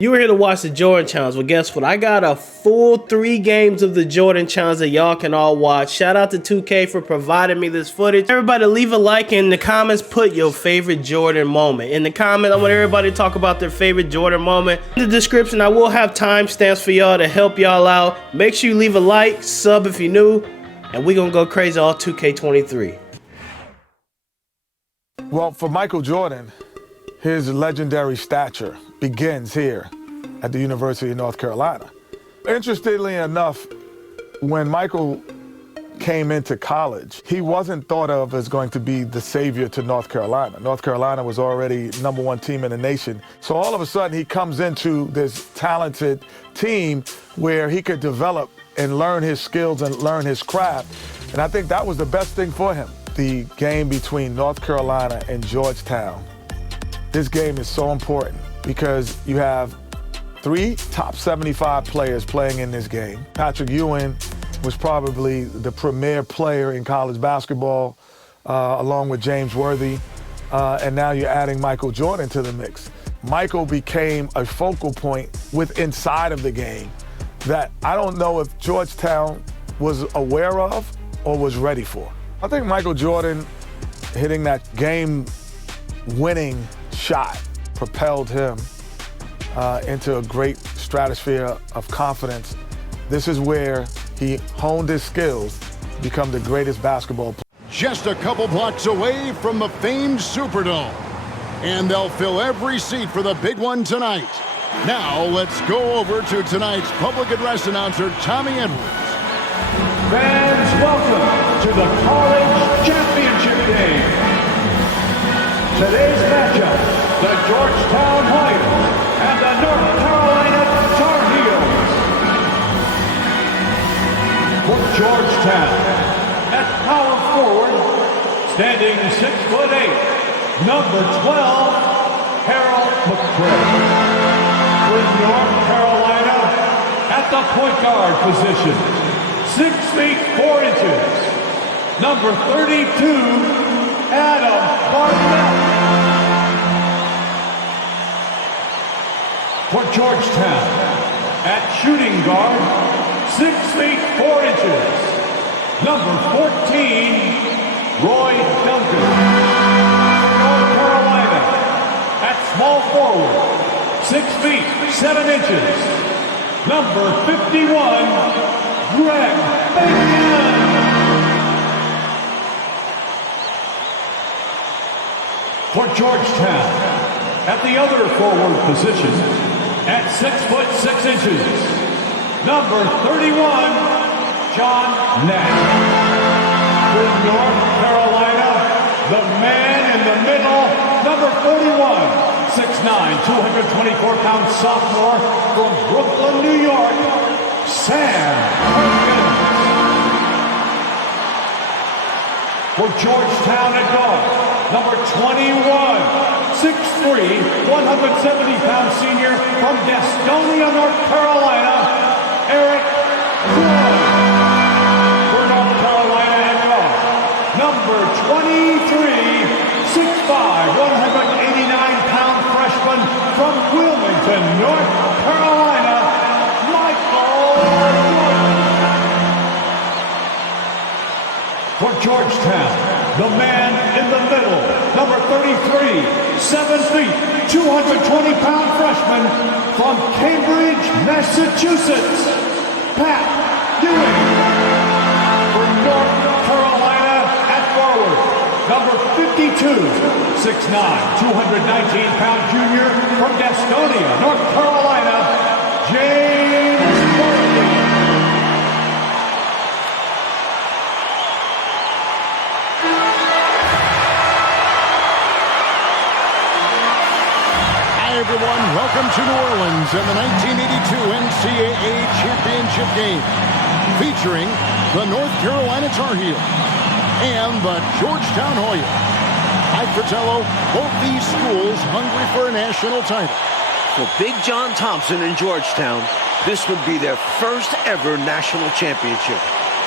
You were here to watch the Jordan Challenge. Well, guess what? I got a full 3 games of the Jordan Challenge that y'all can all watch. Shout out to 2K for providing me this footage. Everybody leave a like, and in the comments put your favorite Jordan moment. In the comments, I want everybody to talk about their favorite Jordan moment. In the description, I will have timestamps for y'all to help y'all out. Make sure you leave a like, sub if you're new, and we gonna go crazy all 2K23. Well, for Michael Jordan, his legendary stature begins here at the University of North Carolina. Interestingly enough, when Michael came into college, he wasn't thought of as going to be the savior to North Carolina. North Carolina was already #1 team in the nation. So all of a sudden he comes into this talented team where he could develop and learn his skills and learn his craft. And I think that was the best thing for him. The game between North Carolina and Georgetown. This game is so important because you have 3 top 75 players playing in this game. Patrick Ewing was probably the premier player in college basketball, along with James Worthy. And now you're adding Michael Jordan to the mix. Michael became a focal point inside of the game that I don't know if Georgetown was aware of or was ready for. I think Michael Jordan hitting that game-winning shot propelled him into a great stratosphere of confidence. This is where he honed his skills to become the greatest basketball player. Just a couple blocks away from the famed Superdome. And they'll fill every seat for the big one tonight. Now let's go over to tonight's public address announcer, Tommy Edwards. Fans, welcome to the College Championship Game. Today's matchup, the Georgetown Hoyas and the North Carolina Tar Heels. For Georgetown, at power forward, standing 6'8", number 12, Harold McCray. For North Carolina, at the point guard position, 6 feet 4 inches, number 32, Adam Barnett. For Georgetown, at shooting guard, 6 feet 4 inches, number 14, Roy Duncan. For North Carolina, at small forward, 6 feet 7 inches, number 51, Greg Bacon. For Georgetown, at the other forward position, at 6'6" number 31, John Nash. For North Carolina, the man in the middle, number 41, 6'9", 224-pound sophomore from Brooklyn, New York, Sam Perkins. For Georgetown at guard, number 21, 6'3", 170-pound senior from Gastonia, North Carolina, Eric Floyd. For North Carolina at guard, number 23, 6'5", 189-pound freshman from Wilmington, North Carolina, Michael Jordan. For Georgetown, the man in the middle, number 33, 7 feet, 220-pound freshman from Cambridge, Massachusetts, Pat Ewing. For North Carolina at forward, number 52, 6'9", 219-pound junior from Gastonia, North Carolina, James Worthy. Everyone, welcome to New Orleans and the 1982 NCAA Championship Game, featuring the North Carolina Tar Heels and the Georgetown Hoyas. Mike Fratello, both these schools hungry for a national title. For Big John Thompson in Georgetown, this would be their first ever national championship.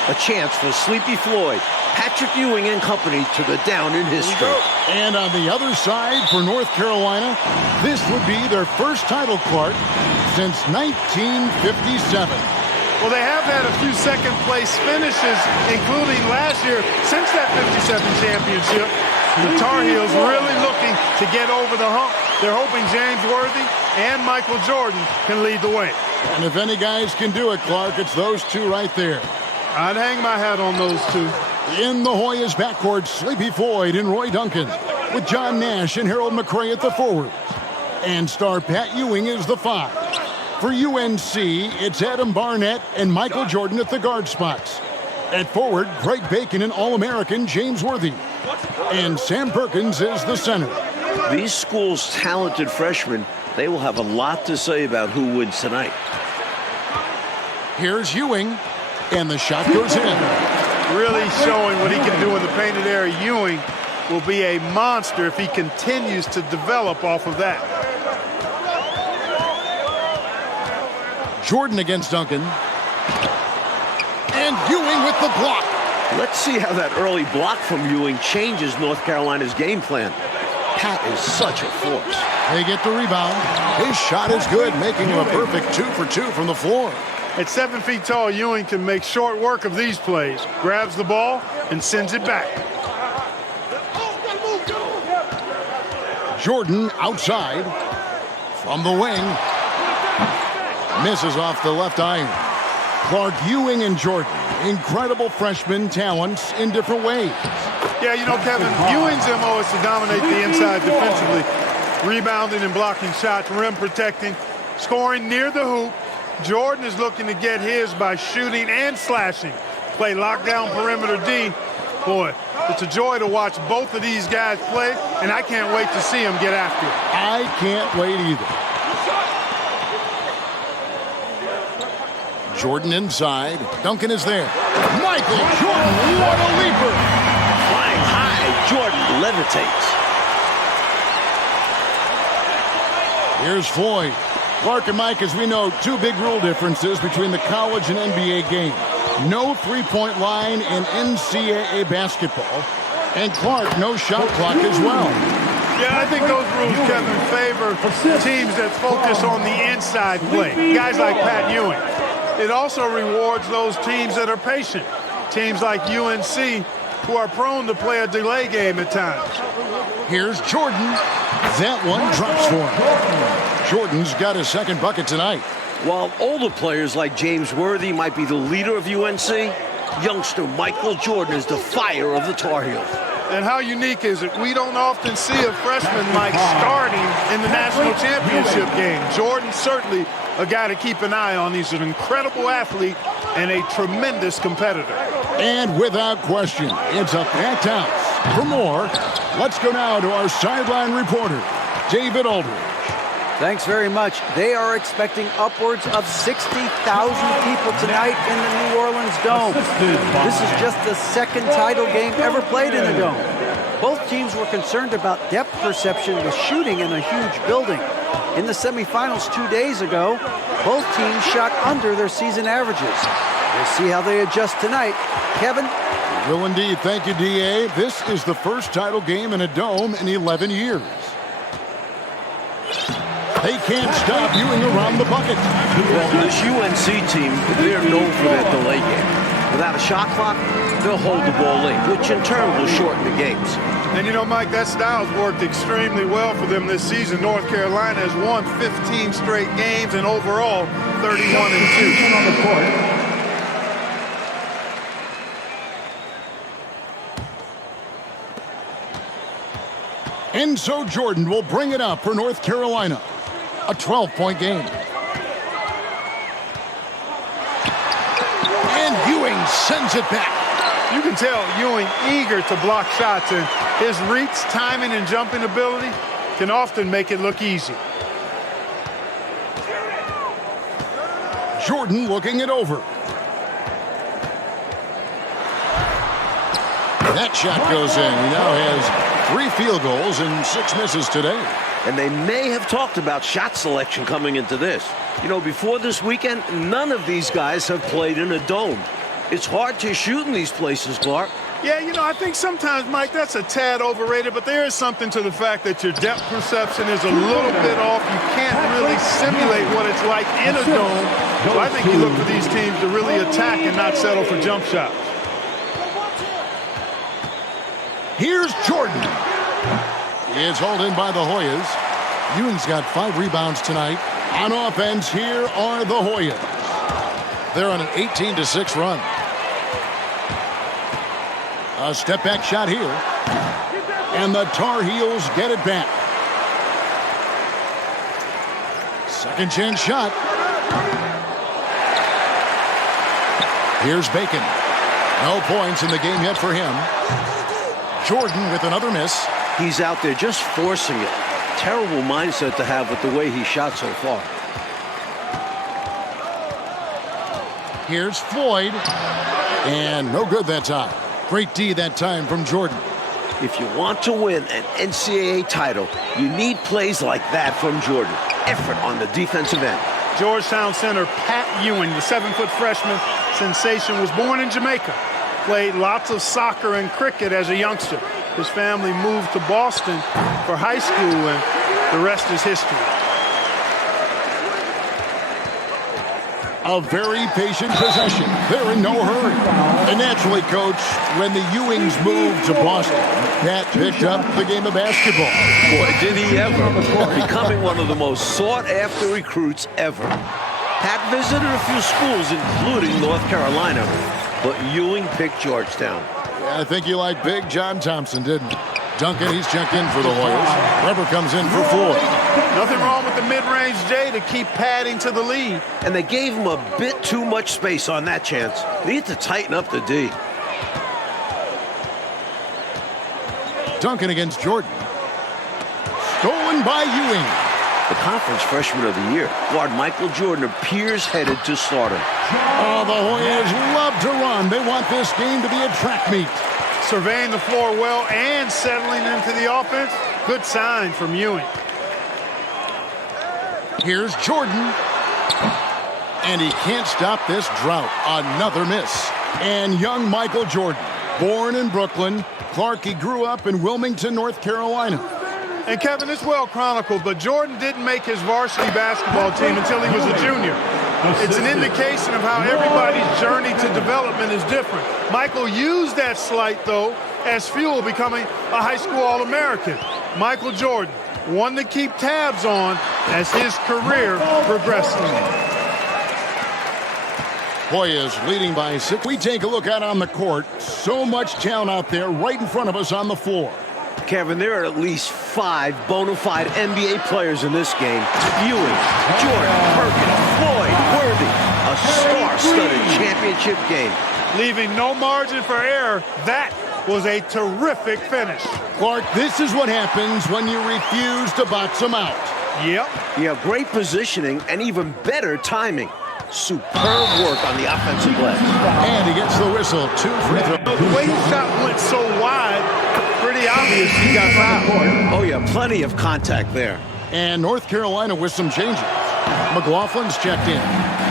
A chance for Sleepy Floyd, Patrick Ewing and company to the down in history. And on the other side for North Carolina, this would be their first title, Clark, since 1957. Well, they have had a few second-place finishes, including last year. Since that 57 championship, the Tar Heels really looking to get over the hump. They're hoping James Worthy and Michael Jordan can lead the way. And if any guys can do it, Clark, it's those two right there. I'd hang my hat on those two. In the Hoyas backcourt, Sleepy Floyd and Roy Duncan, with John Nash and Harold McRae at the forwards. And star Pat Ewing is the 5. For UNC, it's Adam Barnett and Michael Jordan at the guard spots. At forward, Greg Bacon and All-American James Worthy. And Sam Perkins is the center. These schools' talented freshmen, they will have a lot to say about who wins tonight. Here's Ewing, and the shot goes in. Really showing what he can do in the painted area. Ewing will be a monster if he continues to develop off of that. Jordan against Duncan. And Ewing with the block. Let's see how that early block from Ewing changes North Carolina's game plan. Pat is such a force. They get the rebound. His shot is good, making him a perfect 2 for 2 from the floor. At 7 feet tall, Ewing can make short work of these plays. Grabs the ball and sends it back. Jordan outside from the wing. Misses off the left iron. Clark, Ewing and Jordan, incredible freshman talents in different ways. Yeah, you know, Kevin, Ewing's MO is to dominate the inside defensively. Rebounding and blocking shots, rim protecting, scoring near the hoop. Jordan is looking to get his by shooting and slashing. Play lockdown perimeter D. Boy, it's a joy to watch both of these guys play, and I can't wait to see them get after it. I can't wait either. Jordan inside. Duncan is there. Michael Jordan, what a leaper! Flying high, Jordan levitates. Here's Floyd. Clark and Mike, as we know, two big rule differences between the college and NBA game. No three-point line in NCAA basketball. And Clark, no shot clock as well. Yeah, I think those rules, Kevin, favor teams that focus on the inside play. Guys like Pat Ewing. It also rewards those teams that are patient. Teams like UNC who are prone to play a delay game at times. Here's Jordan. That one drops for him. Jordan's got his second bucket tonight. While older players like James Worthy might be the leader of UNC, youngster Michael Jordan is the fire of the Tar Heels. And how unique is it? We don't often see a freshman like starting in the national championship game. Jordan certainly a guy to keep an eye on. He's an incredible athlete and a tremendous competitor. And without question, it's a packed house. For more, let's go now to our sideline reporter, David Aldridge. Thanks very much. They are expecting upwards of 60,000 people tonight in the New Orleans Dome. This is just the second title game ever played in the Dome. Both teams were concerned about depth perception with shooting in a huge building. In the semifinals 2 days ago, both teams shot under their season averages. We'll see how they adjust tonight. Kevin? Will indeed. Thank you, D.A. This is the first title game in a Dome in 11 years. They can't stop Ewing around the bucket. Well, this UNC team, they're known for their delay game. Without a shot clock, they'll hold the ball late, which in turn will shorten the games. And you know, Mike, that style's worked extremely well for them this season. North Carolina has won 15 straight games and overall 31-2. On the court. And so Jordan will bring it up for North Carolina. A 12-point game. And Ewing sends it back. You can tell Ewing eager to block shots, and his reach, timing, and jumping ability can often make it look easy. Jordan looking it over. That shot goes in. He now has 3 field goals and 6 misses today. And they may have talked about shot selection coming into this. You know, before this weekend, none of these guys have played in a dome. It's hard to shoot in these places, Clark. Yeah, you know, I think sometimes, Mike, that's a tad overrated, but there is something to the fact that your depth perception is a little bit off. You can't really simulate what it's like in a dome. So I think you look for these teams to really attack and not settle for jump shots. Here's Jordan. It's hauled in by the Hoyas. Ewing's got 5 rebounds tonight. On offense, here are the Hoyas. They're on an 18-6 run. A step-back shot here. And the Tar Heels get it back. Second chance shot. Here's Bacon. No points in the game yet for him. Jordan with another miss. He's out there just forcing it. Terrible mindset to have with the way he shot so far. Here's Floyd. And no good that time. Great D that time from Jordan. If you want to win an NCAA title, you need plays like that from Jordan. Effort on the defensive end. Georgetown center Pat Ewing, the 7-foot freshman sensation, was born in Jamaica. Played lots of soccer and cricket as a youngster. His family moved to Boston for high school, and the rest is history. A very patient possession. They're in no hurry. And naturally, Coach, when the Ewings moved to Boston, Pat picked up the game of basketball. Boy, did he ever. Becoming one of the most sought-after recruits ever. Pat visited a few schools, including North Carolina, but Ewing picked Georgetown. Yeah, I think you like Big John Thompson, didn't you? Duncan, he's checked in for the Hoyas. Weber comes in for Floyd. Nothing wrong with the mid-range J to keep padding to the lead. And they gave him a bit too much space on that chance. They need to tighten up the D. Duncan against Jordan. Stolen by Ewing. The conference freshman of the year, guard Michael Jordan appears headed to stardom. Oh, the Hoyas love to run. They want this game to be a track meet. Surveying the floor well and settling into the offense. Good sign from Ewing. Here's Jordan. And he can't stop this drought. Another miss. And young Michael Jordan, born in Brooklyn. Clark, he grew up in Wilmington, North Carolina. And Kevin, it's well chronicled, but Jordan didn't make his varsity basketball team until he was a junior. It's an indication of how everybody's journey to development is different. Michael used that slight, though, as fuel, becoming a high school All-American. Michael Jordan, one to keep tabs on as his career progresses. Hoyas leading by 6. We take a look out on the court. So much talent out there right in front of us on the floor. Kevin, there are at least 5 bona fide NBA players in this game. Ewing, Jordan, Perkins, Floyd, Worthy. A star-studded championship game. Leaving no margin for error. That was a terrific finish. Clark, this is what happens when you refuse to box them out. Yep. Yeah, great positioning and even better timing. Superb work on the offensive glass. And he gets the whistle. 2 free throws. The way his shot went so wide, pretty obvious he got fouled. Oh, yeah, plenty of contact there. And North Carolina with some changes. McLaughlin's checked in.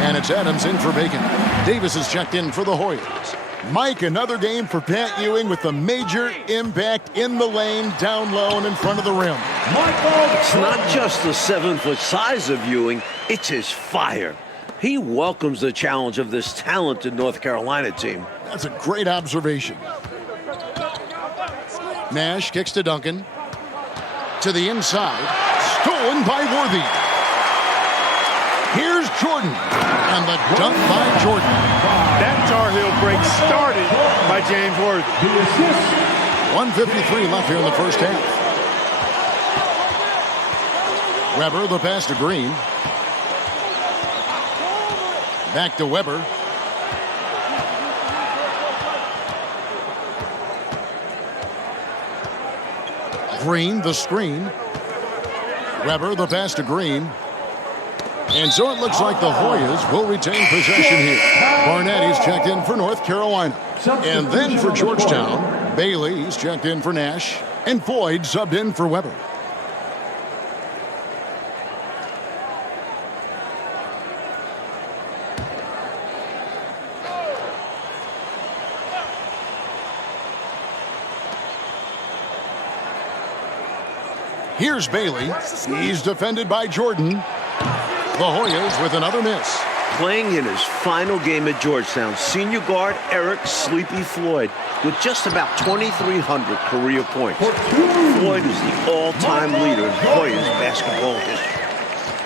And it's Adams in for Bacon. Davis is checked in for the Hoyas. Mike, another game for Pat Ewing with a major impact in the lane, down low and in front of the rim. It's not just the 7-foot size of Ewing, it's his fire. He welcomes the challenge of this talented North Carolina team. That's a great observation. Nash kicks to Duncan. To the inside. Stolen by Worthy. Here's Jordan. And the dunk by Jordan. That Tar Heel break started by James Worthy. 1:53 left here in the first half. Weber, the pass to Green. Back to Weber. Green, the screen. Weber, the pass to Green. And so it looks like the Hoyas will retain possession here. Barnett is checked in for North Carolina. And then for Georgetown, Bailey is checked in for Nash. And Floyd subbed in for Weber. Here's Bailey. He's defended by Jordan. The Hoyas with another miss. Playing in his final game at Georgetown, senior guard Eric Sleepy Floyd with just about 2,300 career points. Floyd is the all-time leader in Hoyas basketball history.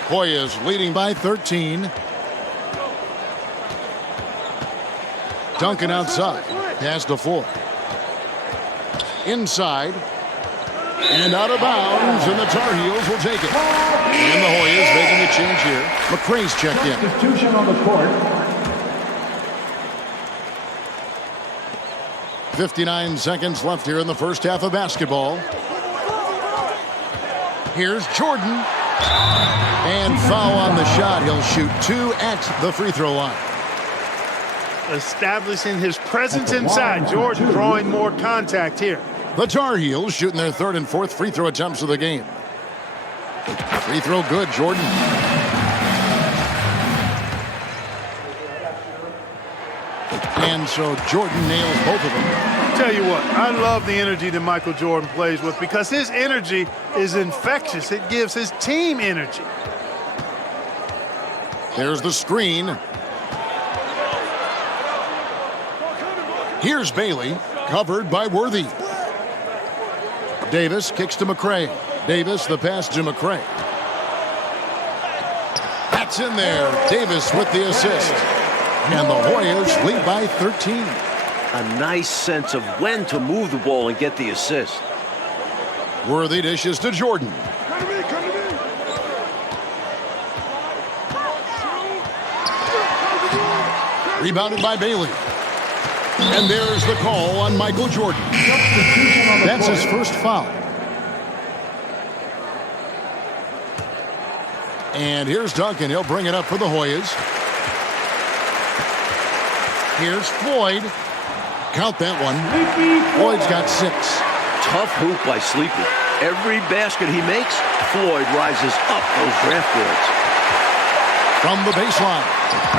Hoyas leading by 13. Duncan outside. Pass to Floyd. Inside. And out of bounds, and the Tar Heels will take it. And the Hoyas making a change here. McCray's checked in. Substitution on the court. 59 seconds left here in the first half of basketball. Here's Jordan. And foul on the shot. He'll shoot 2 at the free throw line. Establishing his presence inside. Jordan drawing more contact here. The Tar Heels shooting their third and fourth free throw attempts of the game. Free throw good, Jordan. And so Jordan nails both of them. Tell you what, I love the energy that Michael Jordan plays with because his energy is infectious. It gives his team energy. There's the screen. Here's Bailey, covered by Worthy. Davis kicks to McCray. Davis, the pass to McCray. That's in there. Davis with the assist. And the Hoyas lead by 13. A nice sense of when to move the ball and get the assist. Worthy dishes to Jordan. Rebounded by Bailey. And there's the call on Michael Jordan. That's his first foul. And here's Duncan. He'll bring it up for the Hoyas. Here's Floyd. Count that one. Floyd's got 6. Tough hoop by Sleepy. Every basket he makes, Floyd rises up those draft boards. From the baseline.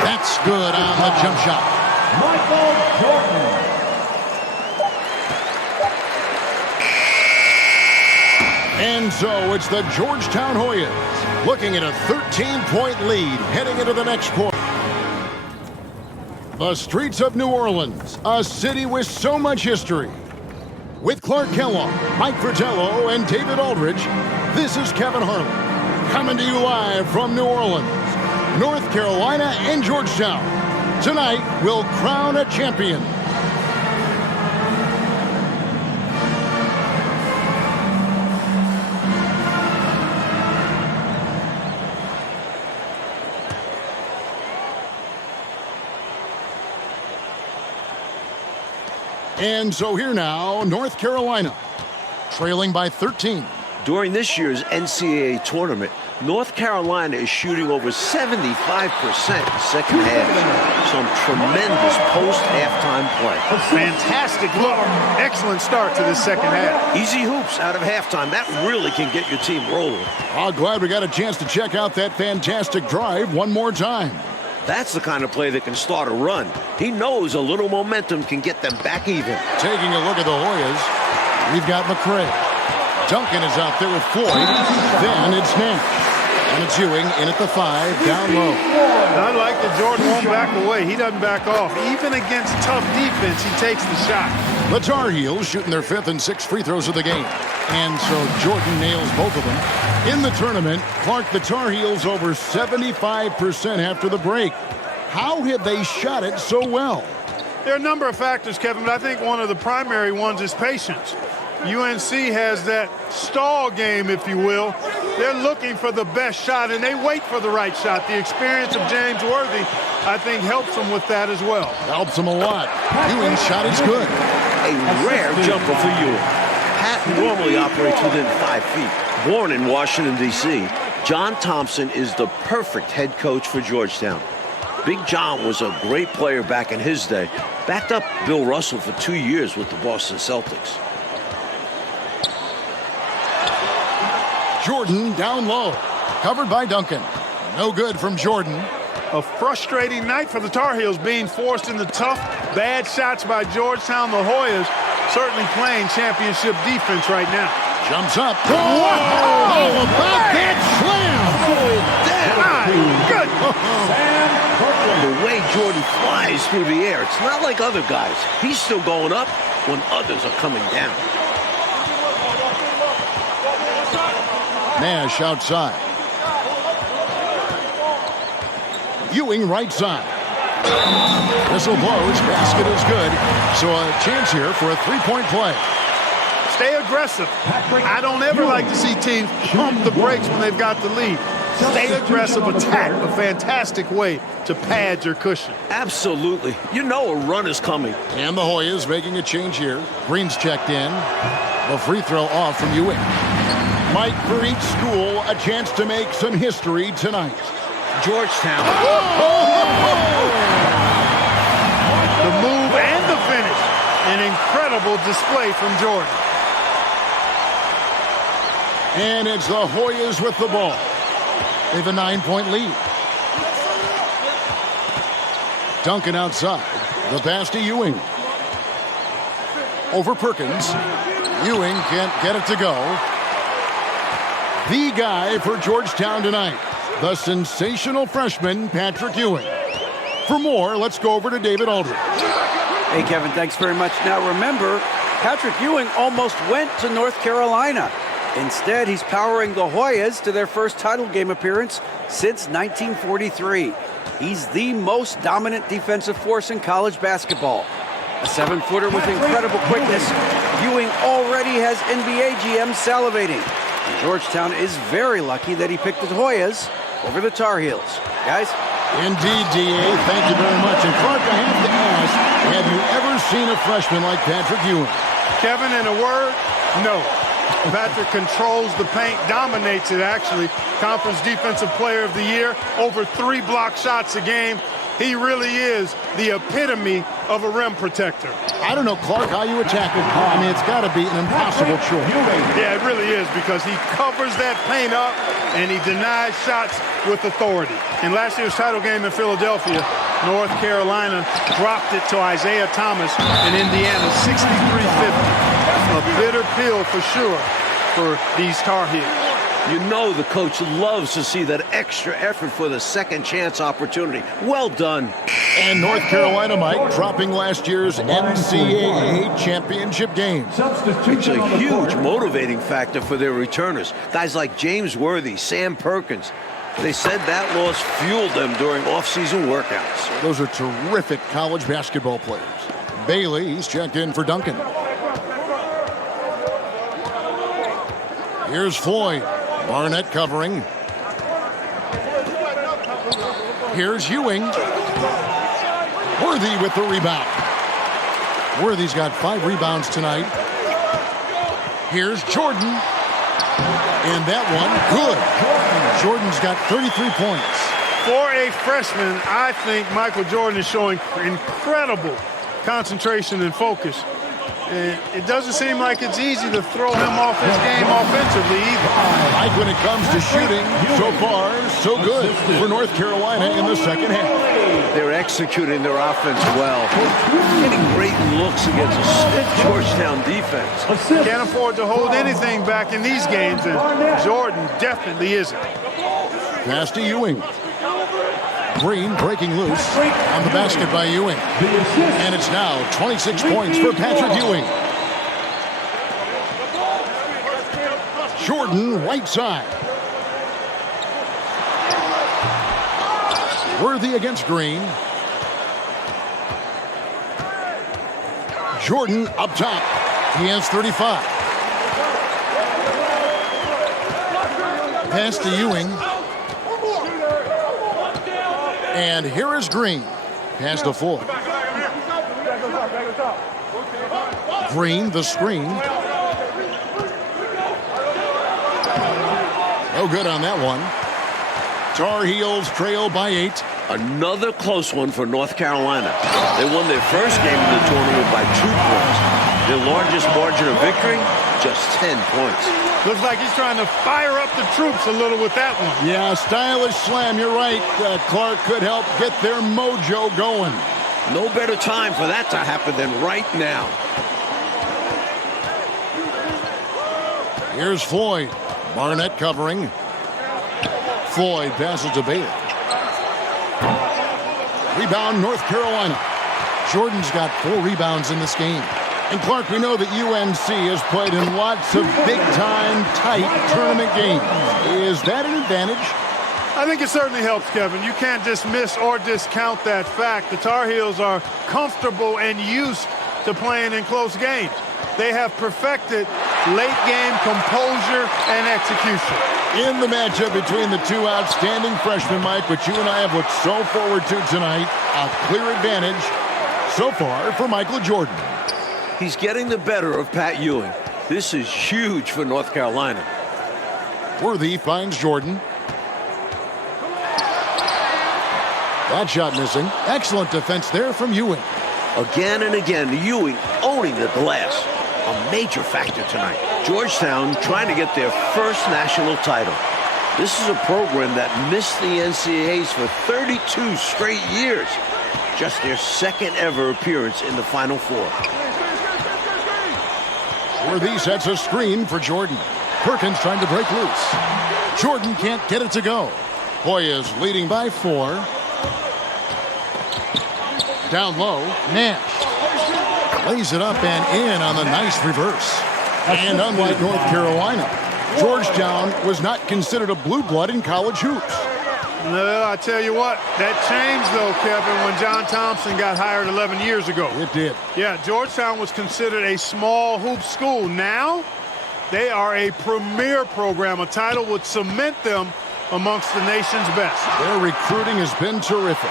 That's good on the jump shot. Michael Jordan. And so it's the Georgetown Hoyas looking at a 13-point lead heading into the next quarter. The streets of New Orleans, a city with so much history. With Clark Kellogg, Mike Fratello, and David Aldridge, this is Kevin Harlan coming to you live from New Orleans, North Carolina, and Georgetown. Tonight, we'll crown a champion. And so here now, North Carolina, trailing by 13. During this year's NCAA tournament, North Carolina is shooting over 75% in second half. Some tremendous post-halftime play. Fantastic look. Excellent start to this second half. Easy hoops out of halftime. That really can get your team rolling. I'm glad we got a chance to check out that fantastic drive one more time. That's the kind of play that can start a run. He knows a little momentum can get them back even. Taking a look at the Hoyas, we've got McCray. Duncan is out there with Floyd. Then it's Nash. And it's Ewing in at the 5, down low. I like that Jordan won't back away. He doesn't back off. Even against tough defense, he takes the shot. The Tar Heels shooting their 5th and 6th free throws of the game. And so Jordan nails both of them. In the tournament, Clark, the Tar Heels over 75% after the break. How have they shot it so well? There are a number of factors, Kevin, but I think one of the primary ones is patience. UNC has that stall game, if you will. They're looking for the best shot, and they wait for the right shot. The experience of James Worthy, I think, helps them with that as well. Helps them a lot. Ewing's shot is good. A rare jumper for Ewing. Pat normally operates within 5 feet. Born in Washington, D.C., John Thompson is the perfect head coach for Georgetown. Big John was a great player back in his day. Backed up Bill Russell for 2 years with the Boston Celtics. Jordan down low. Covered by Duncan. No good from Jordan. A frustrating night for the Tar Heels, being forced into tough, bad shots by Georgetown. The Hoyas certainly playing championship defense right now. Jumps up. Oh, about that slam. Good. The way Jordan flies through the air, it's not like other guys. He's still going up when others are coming down. Nash outside. Ewing right side. Whistle blows. Basket is good. So a chance here for a three-point play. Stay aggressive. I don't ever like to see teams pump the brakes when they've got the lead. Stay aggressive, attack. A fantastic way to pad your cushion. Absolutely. You know a run is coming. And the Hoyas making a change here. Green's checked in. A free throw off from Ewing. Mike, for each school, a chance to make some history tonight. Georgetown. The move and the finish. An incredible display from Jordan. And it's the Hoyas with the ball. They have a 9-point lead. Duncan outside. The pass to Ewing. Over Perkins. Ewing can't get it to go. The guy for Georgetown tonight, the sensational freshman, Patrick Ewing. For more, let's go over to David Aldridge. Hey, Kevin, thanks very much. Now, remember, Patrick Ewing almost went to North Carolina. Instead, he's powering the Hoyas to their first title game appearance since 1943. He's the most dominant defensive force in college basketball. A 7-footer with incredible quickness, Ewing already has NBA GMs salivating. And Georgetown is very lucky that he picked the Hoyas over the Tar Heels. Guys? Indeed, D.A., thank you very much. And Clark, I have to ask, have you ever seen a freshman like Patrick Ewing? Kevin, in a word, no. Patrick controls the paint, dominates it actually. Conference Defensive Player of the Year, over 3 block shots a game. He really is the epitome of a rim protector. I don't know, Clark, how you attack it. I mean, it's got to be an impossible choice. Yeah, it really is, because he covers that paint up and he denies shots with authority. In last year's title game in Philadelphia, North Carolina dropped it to Isaiah Thomas in Indiana, 63-50. A bitter pill for sure for these Tar Heels. You know the coach loves to see that extra effort for the second chance opportunity. Well done. And North Carolina, Mike, dropping last year's NCAA championship game. It's a huge motivating factor for their returners. Guys like James Worthy, Sam Perkins. They said that loss fueled them during off-season workouts. Those are terrific college basketball players. Bailey, he's checked in for Duncan. Here's Floyd. Barnett covering. Here's Ewing. Worthy with the rebound. Worthy's got 5 rebounds tonight. Here's Jordan. And that one, good. Jordan's got 33 points. For a freshman, I think Michael Jordan is showing incredible concentration and focus. And it doesn't seem like it's easy to throw him off his game offensively either. Mike, when it comes to shooting, so far, so good for North Carolina in the second half. They're executing their offense well. Getting great looks against a stiff Georgetown defense. Can't afford to hold anything back in these games, and Jordan definitely isn't. Pass to Ewing. Green breaking loose on the basket by Ewing. And it's now 26 points for Patrick Ewing. Jordan right side. Worthy against Green. Jordan up top. He has 35. Pass to Ewing. And here is Green. Pass to Floyd. Green, the screen. No good on that one. Tar Heels trail by 8. Another close one for North Carolina. They won their first game in the tournament by 2 points. Their largest margin of victory, just 10 points. Looks like he's trying to fire up the troops a little with that one. Yeah, stylish slam. You're right. Clark could help get their mojo going. No better time for that to happen than right now. Here's Floyd. Barnett covering. Floyd passes to Bailey. Rebound, North Carolina. Jordan's got 4 rebounds in this game. And Clark, we know that UNC has played in lots of big-time, tight tournament games. Is that an advantage? I think it certainly helps, Kevin. You can't dismiss or discount that fact. The Tar Heels are comfortable and used to playing in close games. They have perfected late-game composure and execution. In the matchup between the two outstanding freshmen, Mike, which you and I have looked so forward to tonight, a clear advantage so far for Michael Jordan. He's getting the better of Pat Ewing. This is huge for North Carolina. Worthy finds Jordan. That shot missing. Excellent defense there from Ewing. Again and again, Ewing owning the glass. A major factor tonight. Georgetown trying to get their first national title. This is a program that missed the NCAAs for 32 straight years. Just their second ever appearance in the Final Four. Worthy sets a screen for Jordan. Perkins trying to break loose. Jordan can't get it to go. Hoyas leading by 4. Down low, Nash. Lays it up and in on the nice reverse. And unlike North Carolina, Georgetown was not considered a blue blood in college hoops. No, I tell you what, that changed though, Kevin, when John Thompson got hired 11 years ago. It did. Yeah, Georgetown was considered a small hoop school. Now, they are a premier program. A title would cement them amongst the nation's best. Their recruiting has been terrific.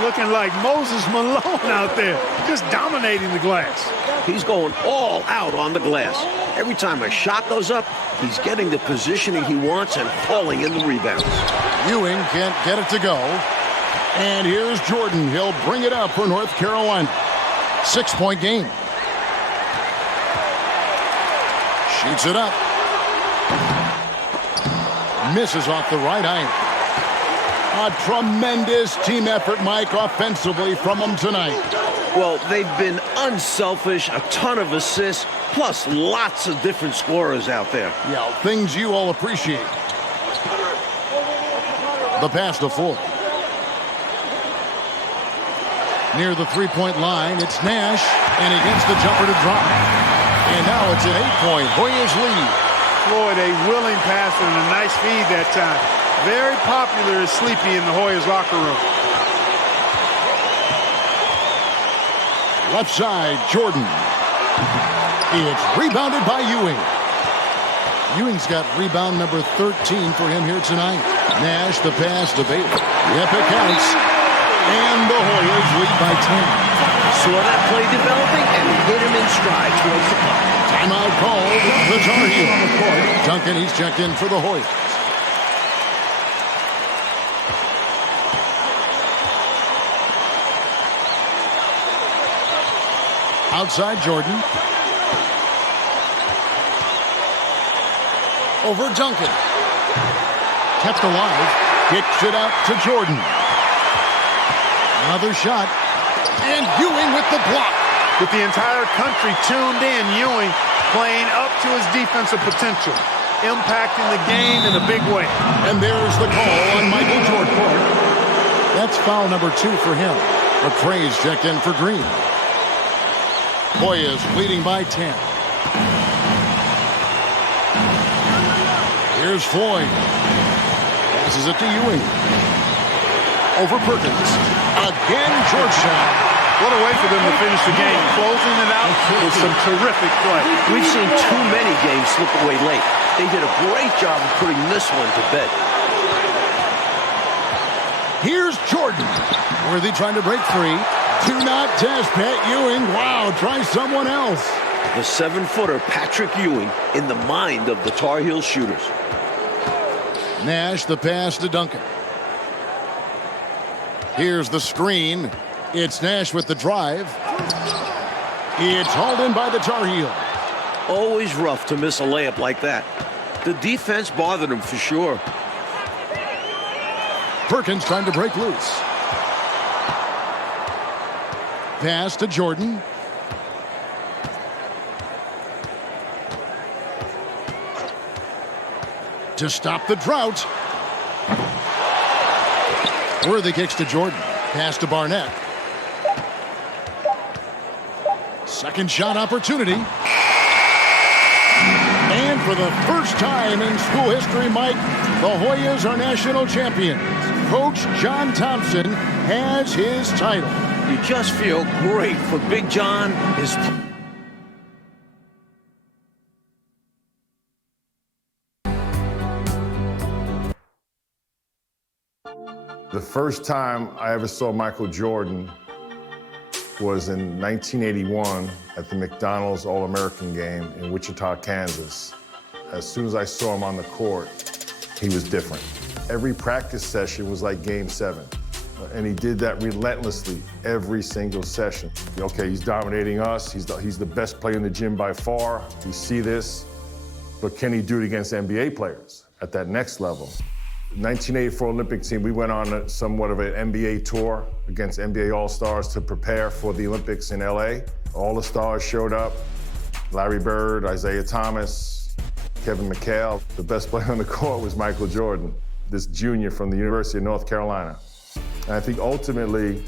Looking like Moses Malone out there, just dominating the glass. He's going all out on the glass. Every time a shot goes up, he's getting the positioning he wants and hauling in the rebounds. Ewing can't get it to go. And here's Jordan. He'll bring it up for North Carolina. 6-point game. Shoots it up. Misses off the right iron. A tremendous team effort, Mike, offensively from them tonight. Well, they've been unselfish, a ton of assists, plus lots of different scorers out there. Yeah, things you all appreciate. The pass to Floyd. Near the three-point line, it's Nash, and he gets the jumper to drop. And now it's an 8-point Hoyas lead. Floyd, a willing passer and a nice feed that time. Very popular as Sleepy in the Hoyas locker room. Left side, Jordan. It's rebounded by Ewing. Ewing's got rebound number 13 for him here tonight. Nash, the pass to Bailey. Yep, it counts. And the Hoyas lead by 10. Saw that play developing and hit him in stride towards the puck. Timeout called. The Tar Heels. Duncan, he's checked in for the Hoyas. Outside Jordan. Over Duncan. Kept alive. Kicks it out to Jordan. Another shot. And Ewing with the block. With the entire country tuned in, Ewing playing up to his defensive potential. Impacting the game in a big way. And there's the call on Michael Jordan. That's foul number 2 for him. McCrae's checked in for Green. Hoyas leading by 10. Here's Floyd. Passes it to Ewing. Over Perkins. Again, Georgetown. What a way for them to finish the game. Closing it out with some terrific play. We've seen too many games slip away late. They did a great job of putting this one to bed. Here's Jordan. Worthy trying to break free. Do not test Pat Ewing. Wow, try someone else. The 7-footer Patrick Ewing in the mind of the Tar Heels shooters. Nash, the pass to Duncan. Here's the screen. It's Nash with the drive. It's hauled in by the Tar Heel. Always rough to miss a layup like that. The defense bothered him for sure. Perkins trying to break loose. Pass to to stop the drought. Worthy kicks to Jordan. Pass to Barnett. Second shot opportunity. And for the first time in school history, Mike, the Hoyas are national champions. Coach John Thompson has his title. You just feel great for Big John. The first time I ever saw Michael Jordan was in 1981 at the McDonald's All-American game in Wichita, Kansas. As soon as I saw him on the court, he was different. Every practice session was like Game 7. And he did that relentlessly every single session. Okay, he's dominating us. He's the best player in the gym by far. We see this. But can he do it against NBA players at that next level? 1984 Olympic team, we went on somewhat of an NBA tour against NBA All-Stars to prepare for the Olympics in LA. All the stars showed up. Larry Bird, Isaiah Thomas, Kevin McHale. The best player on the court was Michael Jordan, this junior from the University of North Carolina. And I think ultimately,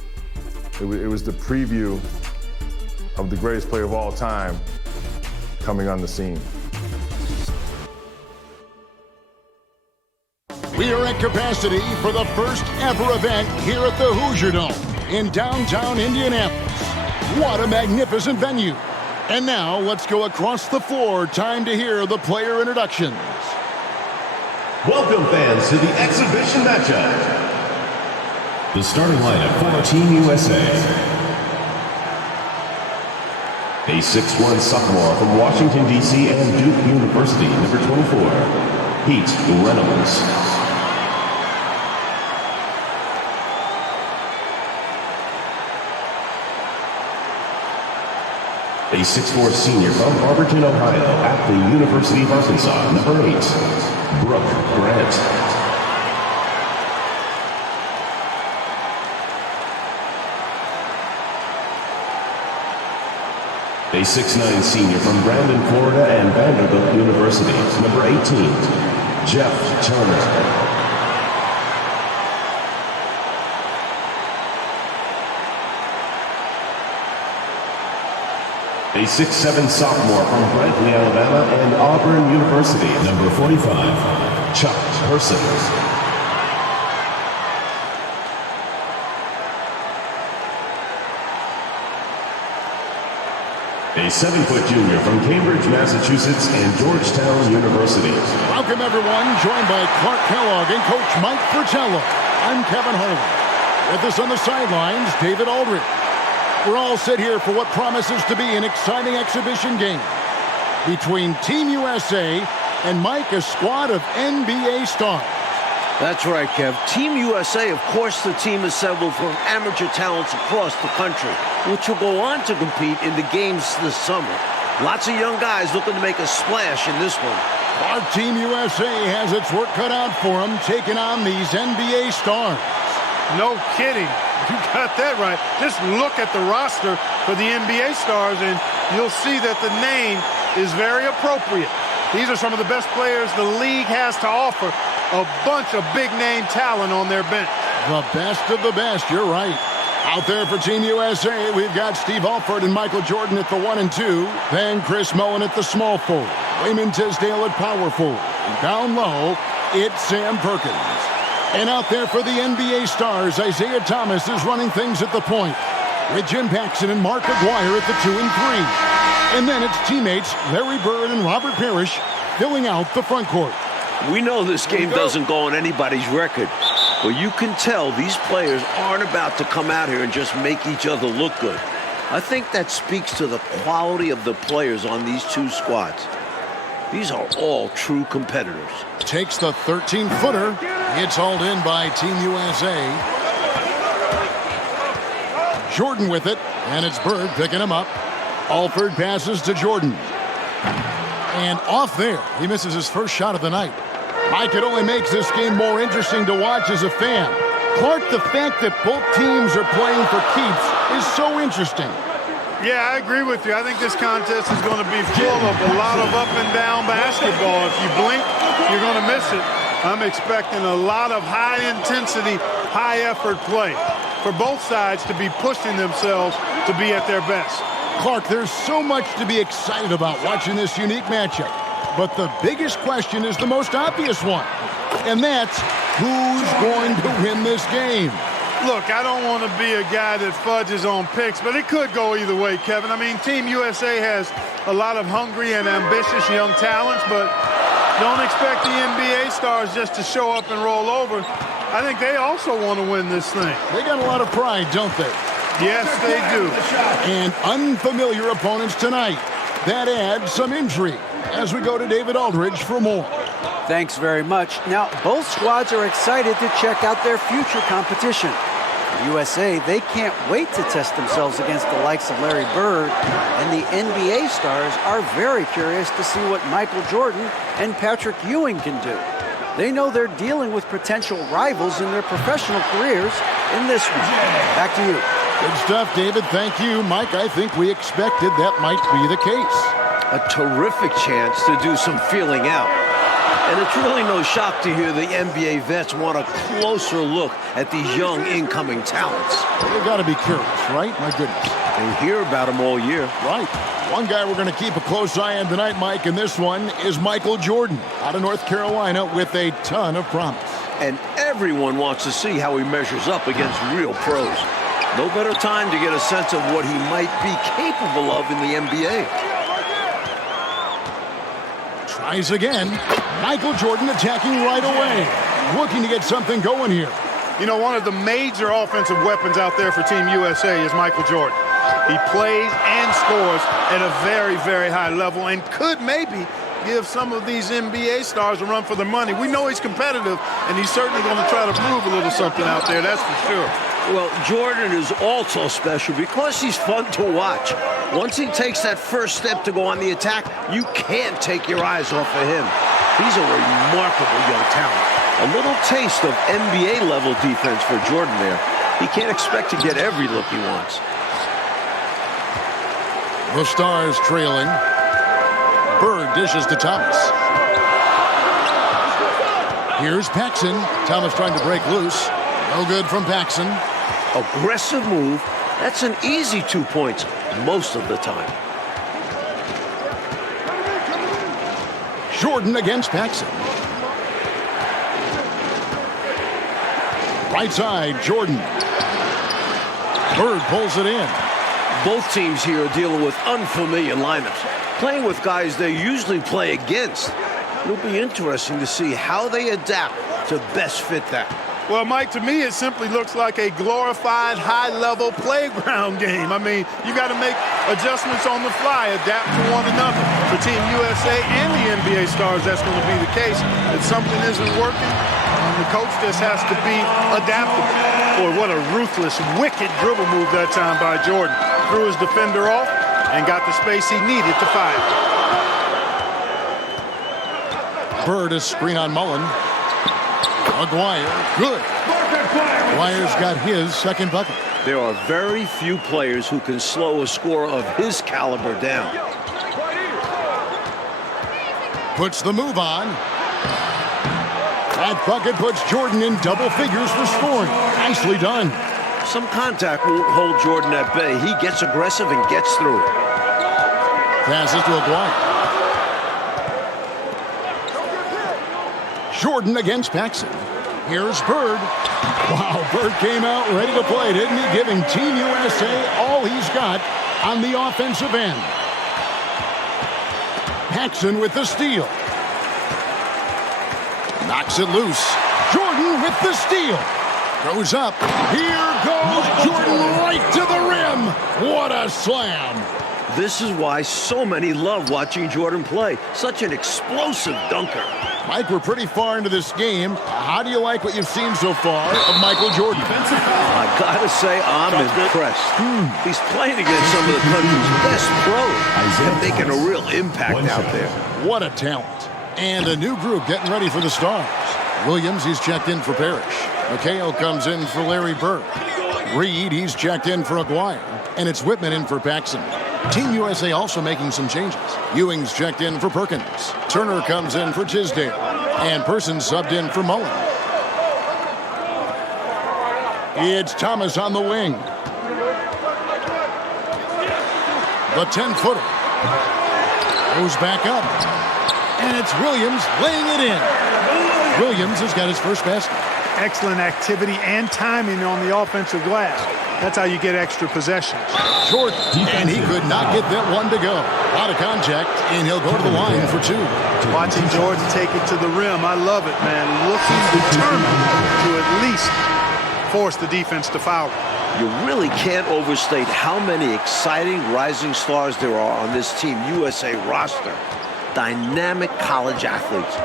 it was the preview of the greatest player of all time coming on the scene. We are at capacity for the first ever event here at the Hoosier Dome in downtown Indianapolis. What a magnificent venue. And now let's go across the floor. Time to hear the player introductions. Welcome fans to the exhibition matchup. The starting lineup for Team USA. A 6'1" sophomore from Washington, D.C. and Duke University, number 24, Pete Reynolds. A 6'4" senior from Barberton, Ohio, at the University of Arkansas, number 8, Brooke Grant. A 6'9" senior from Brandon, Florida, and Vanderbilt University, number 18, Jeff Turner. A 6'7" sophomore from Brantley, Alabama, and Auburn University, number 45, Chuck Person. A 7-foot junior from Cambridge, Massachusetts, and Georgetown University. Welcome everyone, joined by Clark Kellogg and Coach Mike Fratello. I'm Kevin Harlan. With us on the sidelines, David Aldridge. We're all set here for what promises to be an exciting exhibition game between Team USA and Mike, a squad of NBA stars. That's right, Kev. Team USA, of course, the team assembled from amateur talents across the country, which will go on to compete in the games this summer. Lots of young guys looking to make a splash in this one. Our Team USA has its work cut out for them, taking on these NBA stars. No kidding. You got that right. Just look at the roster for the NBA stars, and you'll see that the name is very appropriate. These are some of the best players the league has to offer. A bunch of big-name talent on their bench. The best of the best, you're right. Out there for Team USA, we've got Steve Alford and Michael Jordan at the 1 and 2. Then Chris Mullin at the small forward. Raymond Tisdale at power forward. Down low, it's Sam Perkins. And out there for the NBA stars, Isaiah Thomas is running things at the point, with Jim Paxson and Mark Aguirre at the 2 and 3. And then it's teammates Larry Bird and Robert Parrish filling out the front court. We know this game doesn't go on anybody's record, but you can tell these players aren't about to come out here and just make each other look good. I think that speaks to the quality of the players on these two squads. These are all true competitors. Takes the 13-footer. It's hauled in by Team USA. Jordan with it, and it's Bird picking him up. Alford passes to Jordan. And off there, he misses his first shot of the night. Mike, it only makes this game more interesting to watch as a fan. Clark, the fact that both teams are playing for keeps is so interesting. Yeah, I agree with you. I think this contest is going to be full of a lot of up and down basketball. If you blink, you're going to miss it. I'm expecting a lot of high-intensity, high-effort play for both sides to be pushing themselves to be at their best. Clark, there's so much to be excited about watching this unique matchup. But the biggest question is the most obvious one, and that's who's going to win this game? Look, I don't want to be a guy that fudges on picks, but it could go either way, Kevin. I mean, Team USA has a lot of hungry and ambitious young talents, but don't expect the NBA stars just to show up and roll over. I think they also want to win this thing. They got a lot of pride, don't they? Yes, they do. And unfamiliar opponents tonight. That adds some intrigue as we go to David Aldridge for more. Thanks very much. Now, both squads are excited to check out their future competition. The USA, they can't wait to test themselves against the likes of Larry Bird, and the NBA stars are very curious to see what Michael Jordan and Patrick Ewing can do. They know they're dealing with potential rivals in their professional careers in this one. Back to you. Good stuff, David. Thank you. Mike, I think we expected that might be the case. A terrific chance to do some feeling out. And it's really no shock to hear the NBA vets want a closer look at these young incoming talents. You got to be curious, right? My goodness. They hear about them all year. Right. One guy we're going to keep a close eye on tonight, Mike, and this one is Michael Jordan out of North Carolina with a ton of promise. And everyone wants to see how he measures up against real pros. No better time to get a sense of what he might be capable of in the NBA. Tries again. Michael Jordan attacking right away. Looking to get something going here. You know, one of the major offensive weapons out there for Team USA is Michael Jordan. He plays and scores at a very, very high level and could maybe give some of these NBA stars a run for their money. We know he's competitive, and he's certainly going to try to prove a little something out there, that's for sure. Well, Jordan is also special because he's fun to watch. Once he takes that first step to go on the attack, you can't take your eyes off of him. He's a remarkable young talent. A little taste of NBA-level defense for Jordan there. He can't expect to get every look he wants. The Stars trailing. Bird dishes to Thomas. Here's Paxson. Thomas trying to break loose. No good from Paxson. Aggressive move. That's an easy 2 points most of the time. Jordan against Paxson. Right side, Jordan. Bird pulls it in. Both teams here are dealing with unfamiliar lineups, playing with guys they usually play against. It'll be interesting to see how they adapt to best fit that. Well, Mike, to me, it simply looks like a glorified high-level playground game. I mean, you got to make adjustments on the fly, adapt to one another. For Team USA and the NBA stars, that's going to be the case. If something isn't working, the coach just has to be adaptable. Boy, what a ruthless, wicked dribble move that time by Jordan. Threw his defender off and got the space he needed to fire. Bird is screen on Mullen. Aguirre, good. Aguirre's got his second bucket. There are very few players who can slow a scorer of his caliber down. Puts the move on. That bucket puts Jordan in double figures for scoring. Nicely done. Some contact won't hold Jordan at bay. He gets aggressive and gets through. Passes to Aguirre. Jordan against Paxson. Here's Bird. Wow, Bird came out ready to play, didn't he? Giving Team USA all he's got on the offensive end. Paxson with the steal. Knocks it loose. Jordan with the steal. Goes up. Here goes Jordan right to the rim. What a slam. This is why so many love watching Jordan play. Such an explosive dunker. Mike, we're pretty far into this game. How do you like what you've seen so far of Michael Jordan? I gotta say, I'm impressed. He's playing against some of the country's best pros and making a real impact out there. What a talent. And a new group getting ready for the Stars. Williams, he's checked in for Parrish. McHale comes in for Larry Bird. Reed, he's checked in for Aguirre. And it's Whitman in for Paxson. Team USA also making some changes. Ewing's checked in for Perkins. Turner comes in for Tisdale. And Person subbed in for Mullen. It's Thomas on the wing. The 10-footer goes back up. And it's Williams laying it in. Williams has got his first basket. Excellent activity and timing on the offensive glass. That's how you get extra possessions. Jordan, and he could not get that one to go. Out of contact, and he'll go to the line for two. Watching Jordan take it to the rim, I love it, man. Looking determined to at least force the defense to foul. You really can't overstate how many exciting rising stars there are on this Team USA roster. Dynamic college athletes,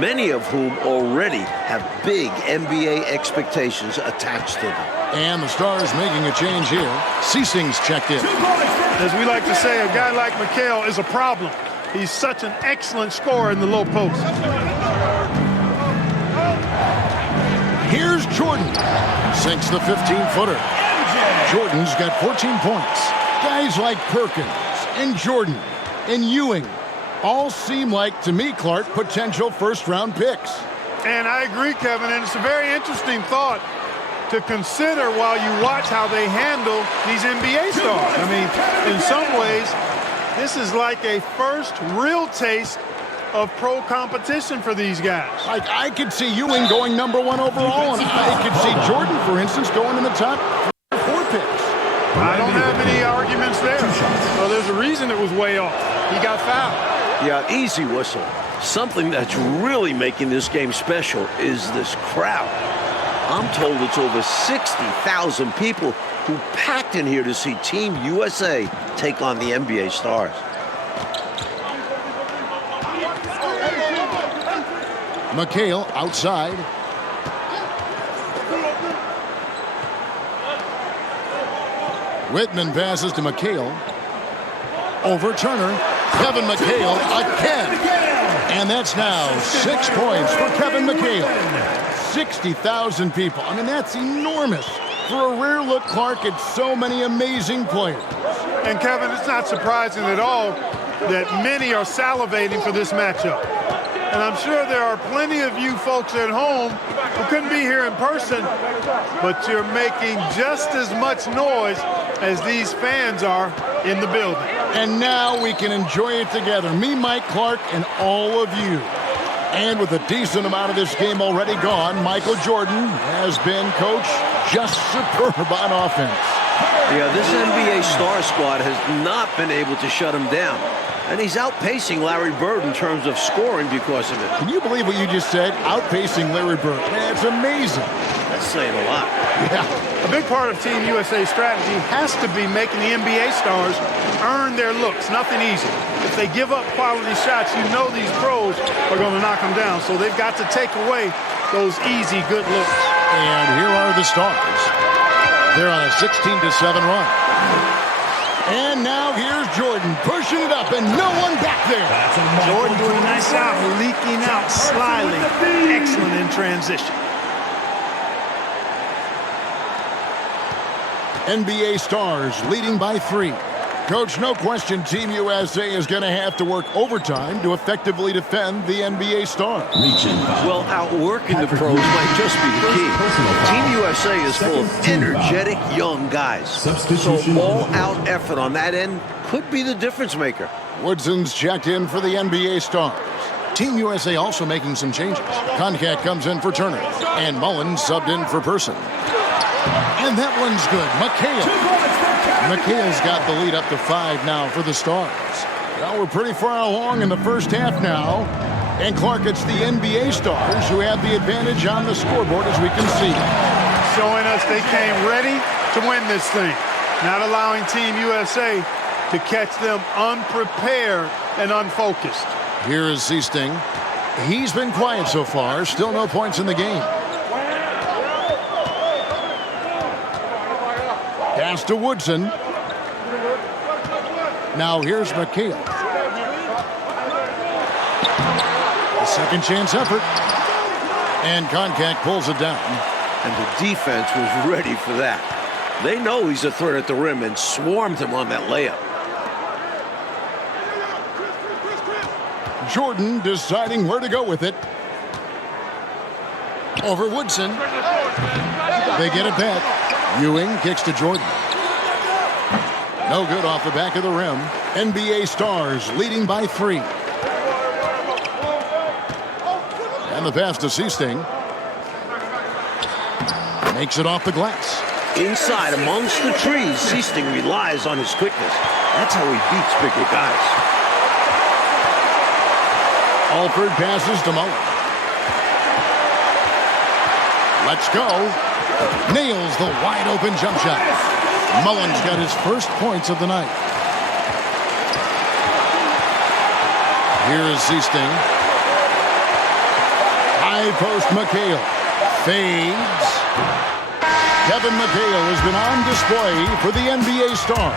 many of whom already have big NBA expectations attached to them. And the Stars making a change here. Ceasing's checked in. As we like to say, a guy like McHale is a problem. He's such an excellent scorer in the low post. Here's Jordan. Sinks the 15-footer. Jordan's got 14 points. Guys like Perkins and Jordan and Ewing all seem like, to me, Clark, potential first-round picks. And I agree, Kevin, and it's a very interesting thought to consider while you watch how they handle these NBA stars. I mean, in some ways, this is like a first real taste of pro competition for these guys. Like, I could see Ewing going #1 overall, and I could see Jordan, for instance, going in the top 3 or 4 picks. I don't have any arguments there. Well, there's a reason it was way off. He got fouled. Yeah, easy whistle. Something that's really making this game special is this crowd. I'm told it's over 60,000 people who packed in here to see Team USA take on the NBA Stars. McHale outside. Whitman passes to McHale. Over Turner. Kevin McHale again. And that's now 6 points for Kevin McHale. 60,000 people. I mean, that's enormous. For a rare look, Clark, at so many amazing players. And Kevin, it's not surprising at all that many are salivating for this matchup. And I'm sure there are plenty of you folks at home who couldn't be here in person, but you're making just as much noise as these fans are in the building. And now we can enjoy it together. Me, Mike Clark, and all of you. And with a decent amount of this game already gone, Michael Jordan has been, coach, just superb on offense. Yeah, this NBA star squad has not been able to shut him down. And he's outpacing Larry Bird in terms of scoring because of it. Can you believe what you just said? Outpacing Larry Bird. Man, it's amazing. That's saying a lot. Yeah. A big part of Team USA's strategy has to be making the NBA stars earn their looks. Nothing easy. If they give up quality shots, you know these pros are going to knock them down. So they've got to take away those easy, good looks. And here are the Stars. They're on a 16-7 run. And now here's Jordan pushing it up, and no one back there. Jordan doing a nice job leaking out slyly. Excellent in transition. NBA Stars leading by 3. Coach, no question Team USA is going to have to work overtime to effectively defend the NBA Stars. Well, outworking the pros might just be the key. Team USA is full of energetic young guys. So all-out effort on that end could be the difference maker. Woodson's checked in for the NBA Stars. Team USA also making some changes. Concat comes in for Turner, and Mullen subbed in for Person. And that one's good. McHale's got the lead up to 5 now for the Stars. Well, we're pretty far along in the first half now. And Clark, it's the NBA Stars who have the advantage on the scoreboard, as we can see. Showing us they came ready to win this thing. Not allowing Team USA to catch them unprepared and unfocused. Here is Seasting. He's been quiet so far. Still no points in the game. Pass to Woodson. Now here's McHale. A second chance effort. And Concat pulls it down. And the defense was ready for that. They know he's a threat at the rim and swarmed him on that layup. Jordan deciding where to go with it. Over Woodson. They get it back. Ewing kicks to Jordan. No good off the back of the rim. NBA Stars leading by 3. And the pass to Seasting. Makes it off the glass. Inside amongst the trees, Seasting relies on his quickness. That's how he beats bigger guys. Alford passes to Mullen. Let's go. Nails the wide-open jump shot. Mullen's got his first points of the night. Here is Seasting. High post McHale. Fades. Kevin McHale has been on display for the NBA Stars.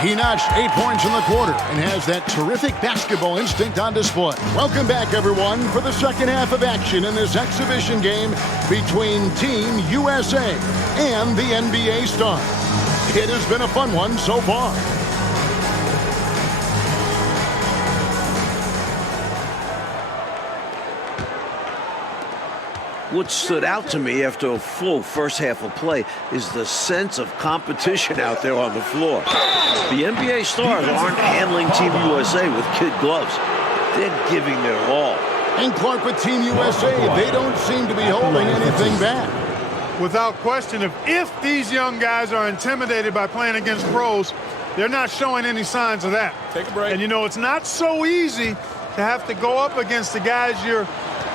He notched 8 points in the quarter and has that terrific basketball instinct on display. Welcome back, everyone, for the second half of action in this exhibition game between Team USA and the NBA Stars. It has been a fun one so far. What stood out to me after a full first half of play is the sense of competition out there on the floor. The NBA Stars aren't handling Team USA with kid gloves. They're giving their all. And Clark with Team USA, they don't seem to be holding anything back. Without question, if these young guys are intimidated by playing against pros, they're not showing any signs of that. Take a break. And, you know, it's not so easy to have to go up against the guys you're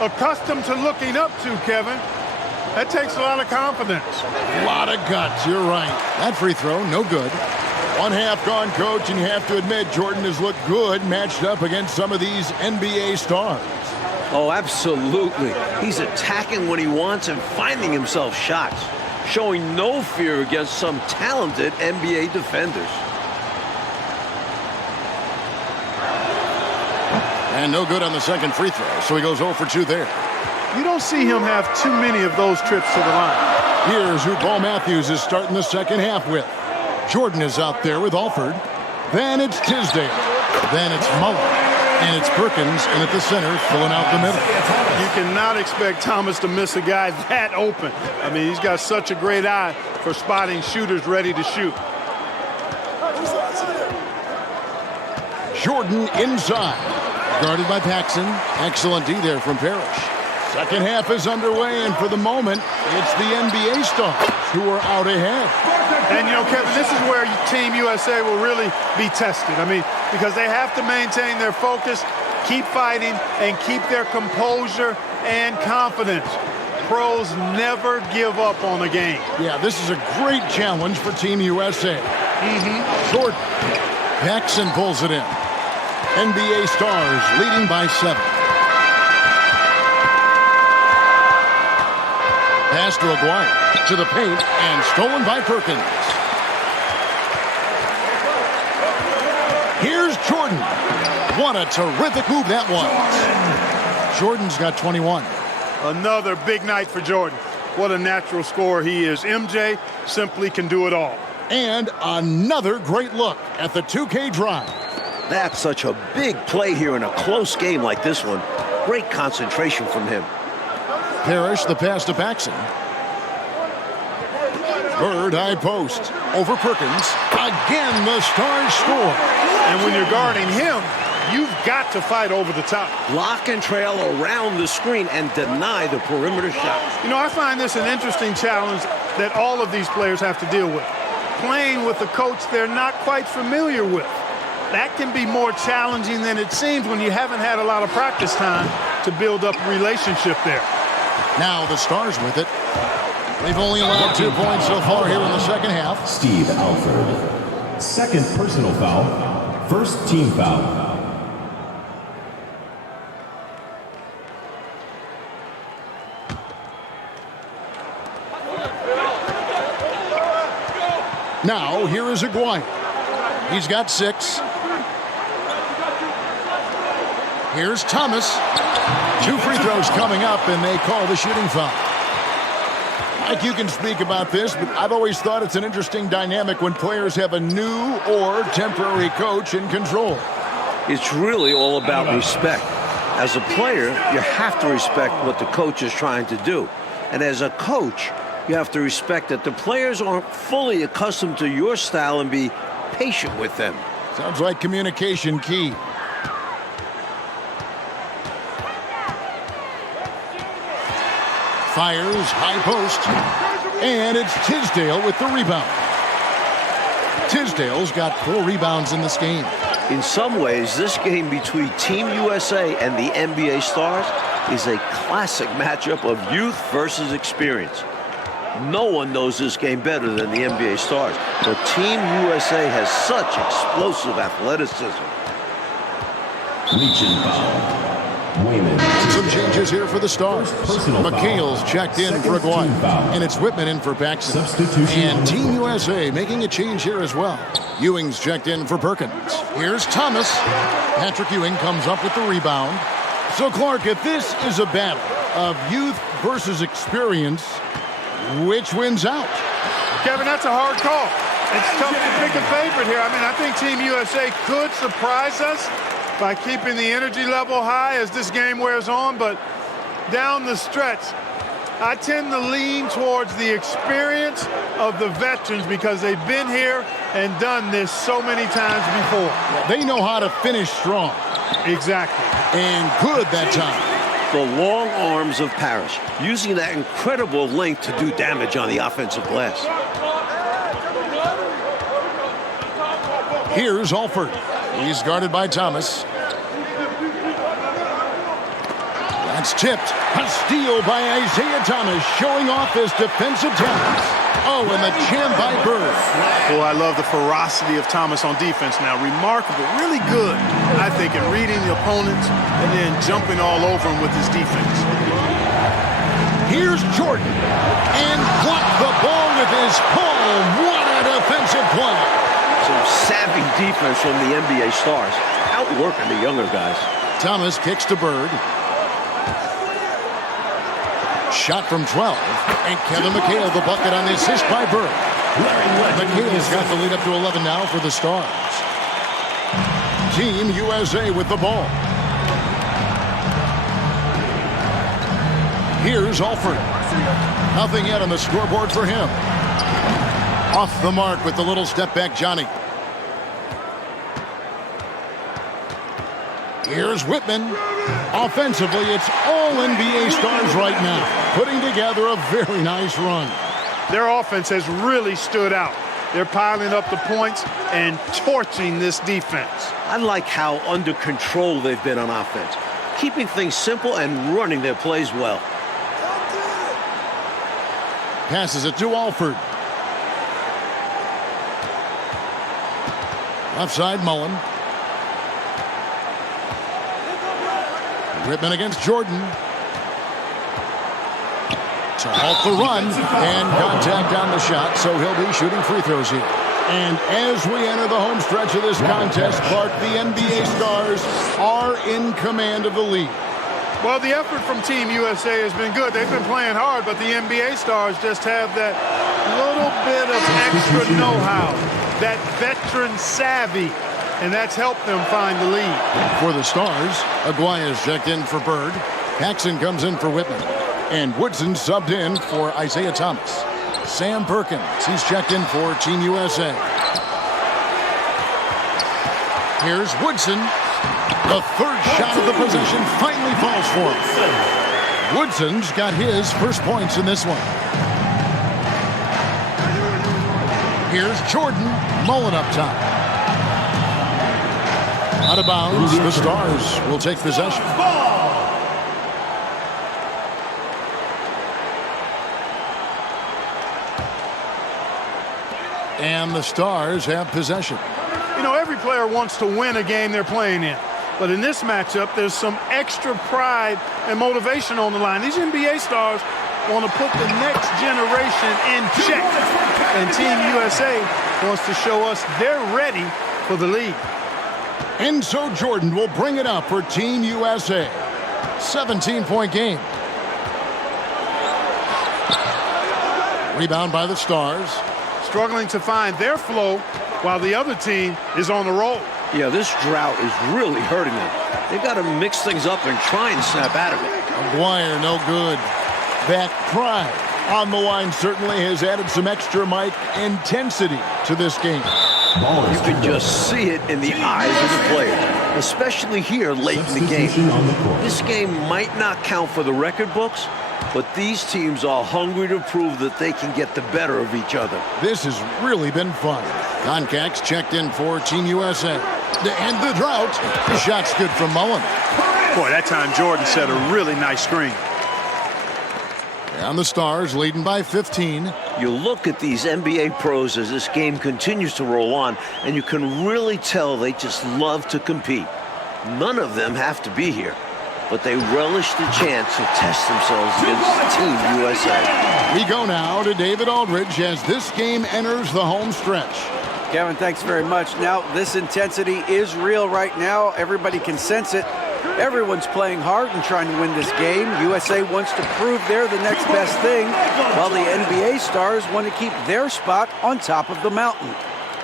accustomed to looking up to, Kevin. That takes a lot of confidence. A lot of guts, you're right. That free throw, no good. 1 half gone, Coach, and you have to admit Jordan has looked good matched up against some of these NBA stars. Oh, absolutely. He's attacking when he wants and finding himself shots, showing no fear against some talented NBA defenders. And no good on the second free throw, so he goes 0 for 2 there. You don't see him have too many of those trips to the line. Here's who Paul Matthews is starting the second half with. Jordan is out there with Alford. Then it's Tisdale. Then it's Mullen. And it's Perkins, and at the center, filling out the middle. You cannot expect Thomas to miss a guy that open. I mean, he's got such a great eye for spotting shooters ready to shoot. Jordan inside. Guarded by Paxson. Excellent D there from Parrish. Second half is underway, and for the moment, it's the NBA stars who are out ahead. And, you know, Kevin, this is where Team USA will really be tested. I mean, because they have to maintain their focus, keep fighting, and keep their composure and confidence. Pros never give up on a game. Yeah, this is a great challenge for Team USA. Jordan. Paxson pulls it in. NBA Stars leading by 7. Pass to Aguirre, to the paint, and stolen by Perkins. Here's Jordan. What a terrific move that was. Jordan's got 21. Another big night for Jordan. What a natural scorer he is. MJ simply can do it all. And another great look at the 2K drive. That's such a big play here in a close game like this one. Great concentration from him. Parrish, the pass to Paxson. Bird, high post. Over Perkins. Again, the Stars score. And when you're guarding him, you've got to fight over the top. Lock and trail around the screen and deny the perimeter shot. You know, I find this an interesting challenge that all of these players have to deal with. Playing with a coach they're not quite familiar with. That can be more challenging than it seems when you haven't had a lot of practice time to build up a relationship there. Now the Stars with it. They've only allowed 2 points so far here in the second half. Steve Alford. Second personal foul. First team foul. Now here is Aguirre. He's got 6. Here's Thomas. 2 free throws coming up, and they call the shooting foul. Mike, you can speak about this, but I've always thought it's an interesting dynamic when players have a new or temporary coach in control. It's really all about respect. As a player, you have to respect what the coach is trying to do. And as a coach, you have to respect that the players aren't fully accustomed to your style and be patient with them. Sounds like communication key. Fires, high post, and it's Tisdale with the rebound. Tisdale's got 4 rebounds in this game. In some ways, this game between Team USA and the NBA Stars is a classic matchup of youth versus experience. No one knows this game better than the NBA Stars, but Team USA has such explosive athleticism. Reach and foul. Wayman. Some changes here for the Stars. McHale's checked in for Aguayo, and it's Whitman in for Paxson. And Team USA making a change here as well. Ewing's checked in for Perkins. Here's Thomas. Patrick Ewing comes up with the rebound. So, Clark, if this is a battle of youth versus experience, which wins out? Kevin, that's a hard call. It's tough to pick a favorite here. I mean, I think Team USA could surprise us by keeping the energy level high as this game wears on, but down the stretch, I tend to lean towards the experience of the veterans because they've been here and done this so many times before. They know how to finish strong. Exactly. And good that time. The long arms of Parrish, using that incredible length to do damage on the offensive glass. Here's Alford. He's guarded by Thomas. That's tipped. A steal by Isaiah Thomas, showing off his defensive talents. Oh, and the jam by Bird. Boy, I love the ferocity of Thomas on defense now. Remarkable, really good, I think, at reading the opponents and then jumping all over him with his defense. Here's Jordan. And blocked the ball with his palm. What a defensive play. Some savvy defense from the NBA Stars, outworking the younger guys. Thomas kicks to Bird. Shot from 12, and Kevin McHale the bucket on the assist by Bird. McHale's got the lead up to 11 now for the Stars. Team USA with the ball. Here's Alford. Nothing yet on the scoreboard for him. Off the mark with the little step back, Johnny. Here's Whitman. Offensively, it's all NBA Stars right now, putting together a very nice run. Their offense has really stood out. They're piling up the points and torching this defense. I like how under control they've been on offense, keeping things simple and running their plays well. Passes it to Alford. Left side, Mullen. Whitman against Jordan. To halt the run and contact on the shot, so he'll be shooting free throws here. And as we enter the home stretch of this contest, Clark, the NBA Stars are in command of the lead. Well, the effort from Team USA has been good. They've been playing hard, but the NBA Stars just have that little bit of extra know-how, that veteran savvy, and that's helped them find the lead. For the Stars, Aguayo's checked in for Bird. Paxson comes in for Whitman. And Woodson subbed in for Isaiah Thomas. Sam Perkins, he's checked in for Team USA. Here's Woodson. The third shot of the possession finally falls for him. Woodson's got his first points in this one. Here's Jordan. Mullen up top. Out of bounds, the Stars will take possession. And the Stars have possession. You know, every player wants to win a game they're playing in. But in this matchup, there's some extra pride and motivation on the line. These NBA Stars want to put the next generation in check. And Team USA wants to show us they're ready for the lead. And so Jordan will bring it up for Team USA. 17-point game. Rebound by the Stars. Struggling to find their flow while the other team is on the roll. Yeah, this drought is really hurting them. They've got to mix things up and try and snap out of it. Aguirre, no good. That try on the line certainly has added some extra, Mike, intensity to this game. You can just see it in the eyes of the players, especially here late in the game. This game might not count for the record books, but these teams are hungry to prove that they can get the better of each other. This has really been fun. Concax checked in for Team USA. And the drought. The shot's good from Mullen. Boy, that time Jordan set a really nice screen. And the Stars leading by 15. You look at these NBA pros as this game continues to roll on, and you can really tell they just love to compete. None of them have to be here, but they relish the chance to test themselves against Team USA. We go now to David Aldridge as this game enters the home stretch. Kevin, thanks very much. Now, this intensity is real right now. Everybody can sense it. Everyone's playing hard and trying to win this game. USA wants to prove they're the next best thing, while the NBA stars want to keep their spot on top of the mountain.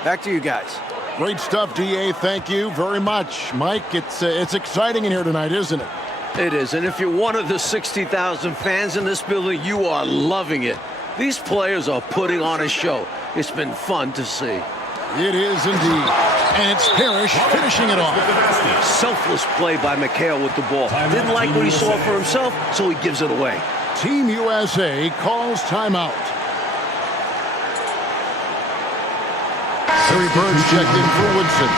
Back to you guys. Great stuff, DA. Thank you very much. Mike, it's exciting in here tonight, isn't it? It is, and if you're one of the 60,000 fans in this building, you are loving it. These players are putting on a show. It's been fun to see. It is indeed. And it's Parrish finishing it off. Selfless play by McHale with the ball. Didn't like what he saw for himself, so he gives it away. Team USA calls timeout. Larry Bird's checked in for Woodson.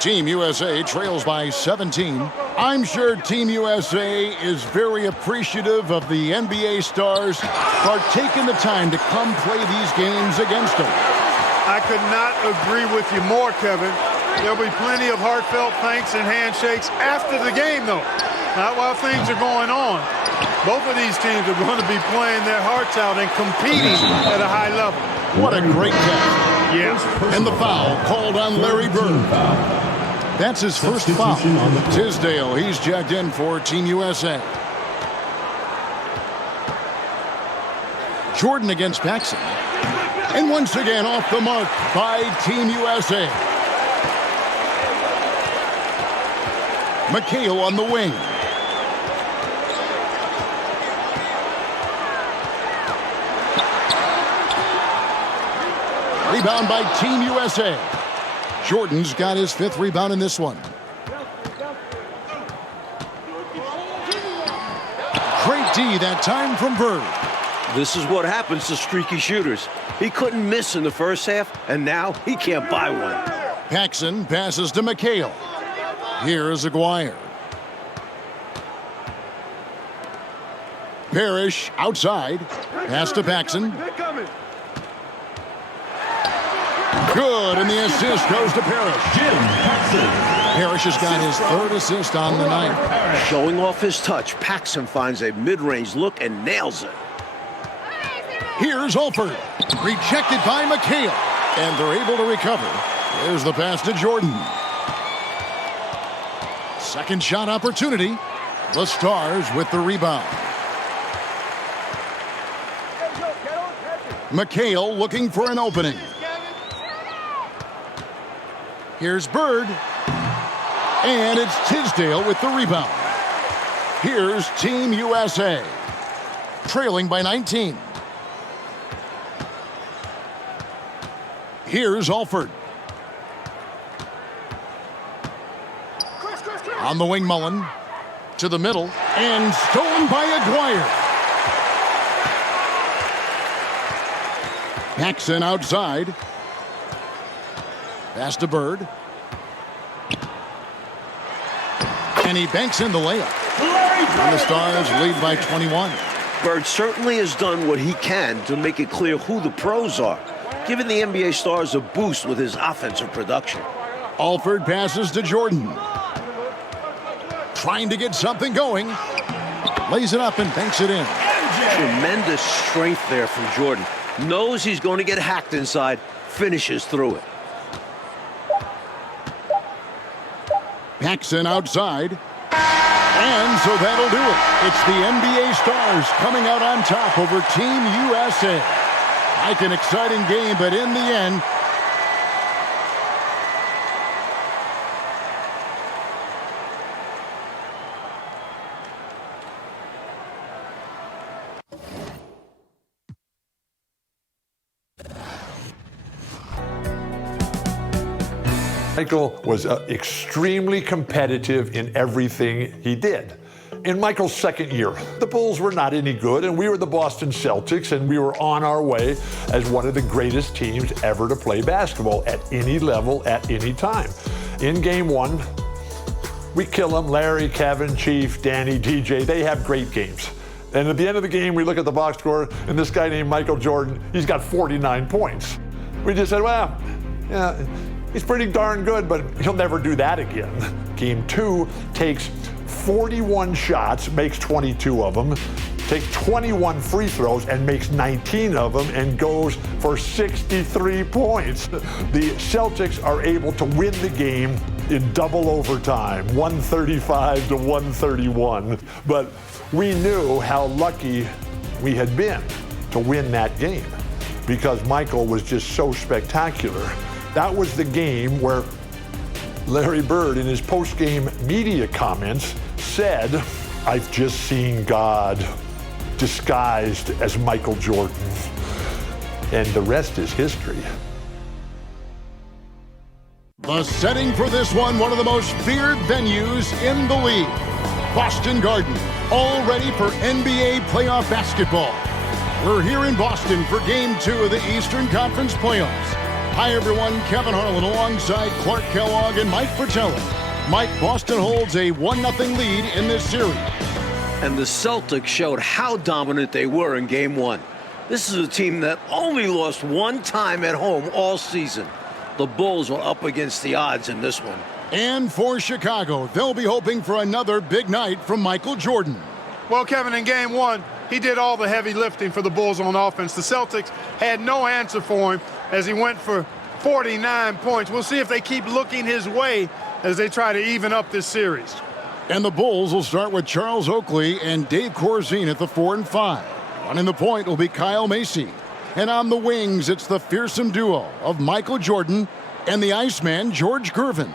Team USA trails by 17. I'm sure Team USA is very appreciative of the NBA stars for taking the time to come play these games against them. I could not agree with you more, Kevin. There'll be plenty of heartfelt thanks and handshakes after the game, though. Not while things are going on. Both of these teams are going to be playing their hearts out and competing at a high level. What a great test. Yeah. And the foul called on Larry Bird. That's his first foul. Tisdale, he's checked in for Team USA. Jordan against Paxson. And once again off the mark by Team USA. McHale on the wing. Rebound by Team USA. Jordan's got his 5th rebound in this one. Great D that time from Bird. This is what happens to streaky shooters. He couldn't miss in the first half, and now he can't buy one. Paxson passes to McHale. Here's Aguirre. Parrish outside. Pass to Paxson. Good, and the assist goes to Parrish. Parrish has got his 3rd assist on the night. Showing off his touch, Paxson finds a mid-range look and nails it. Here's Alford. Rejected by McHale. And they're able to recover. Here's the pass to Jordan. Second shot opportunity. The Stars with the rebound. McHale looking for an opening. Here's Bird. And it's Tisdale with the rebound. Here's Team USA. Trailing by 19. Here's Alford. On the wing, Mullen. To the middle. And stolen by Aguirre. Paxson outside. Pass to Bird. And he banks in the layup. And the Stars lead by 21. Bird certainly has done what he can to make it clear who the pros are, giving the NBA stars a boost with his offensive production. Alford passes to Jordan. Trying to get something going. Lays it up and banks it in. Tremendous strength there from Jordan. Knows he's going to get hacked inside, finishes through it. Paxson outside. And so that'll do it. It's the NBA Stars coming out on top over Team USA. Like an exciting game, but in the end, Michael was extremely competitive in everything he did. In Michael's second year, the Bulls were not any good, and we were the Boston Celtics, and we were on our way as one of the greatest teams ever to play basketball at any level, at any time. In game one, we kill them. Larry, Kevin, Chief, Danny, DJ, they have great games. And at the end of the game, we look at the box score, and this guy named Michael Jordan, he's got 49 points. We just said, well, yeah, he's pretty darn good, but he'll never do that again. Game two takes 41 shots, makes 22 of them, takes 21 free throws and makes 19 of them and goes for 63 points. The Celtics are able to win the game in double overtime, 135 to 131. But we knew how lucky we had been to win that game because Michael was just so spectacular. That was the game where Larry Bird, in his post-game media comments, said, "I've just seen God disguised as Michael Jordan." And the rest is history. the setting for this one of the most feared venues in the league. Boston Garden, all ready for NBA playoff basketball. We're here in Boston for Game 2 of the Eastern Conference Playoffs. Hi, everyone. Kevin Harlan alongside Clark Kellogg and Mike Fratello. Mike, Boston holds a 1-0 lead in this series. And the Celtics showed how dominant they were in Game 1. This is a team that only lost one time at home all season. The Bulls were up against the odds in this one. And for Chicago, they'll be hoping for another big night from Michael Jordan. Well, Kevin, in Game 1, he did all the heavy lifting for the Bulls on offense. The Celtics had no answer for him as he went for 49 points. We'll see if they keep looking his way as they try to even up this series. And the Bulls will start with Charles Oakley and Dave Corzine at the 4 and 5. Running the point will be Kyle Macy. And on the wings, it's the fearsome duo of Michael Jordan and the Iceman, George Gervin.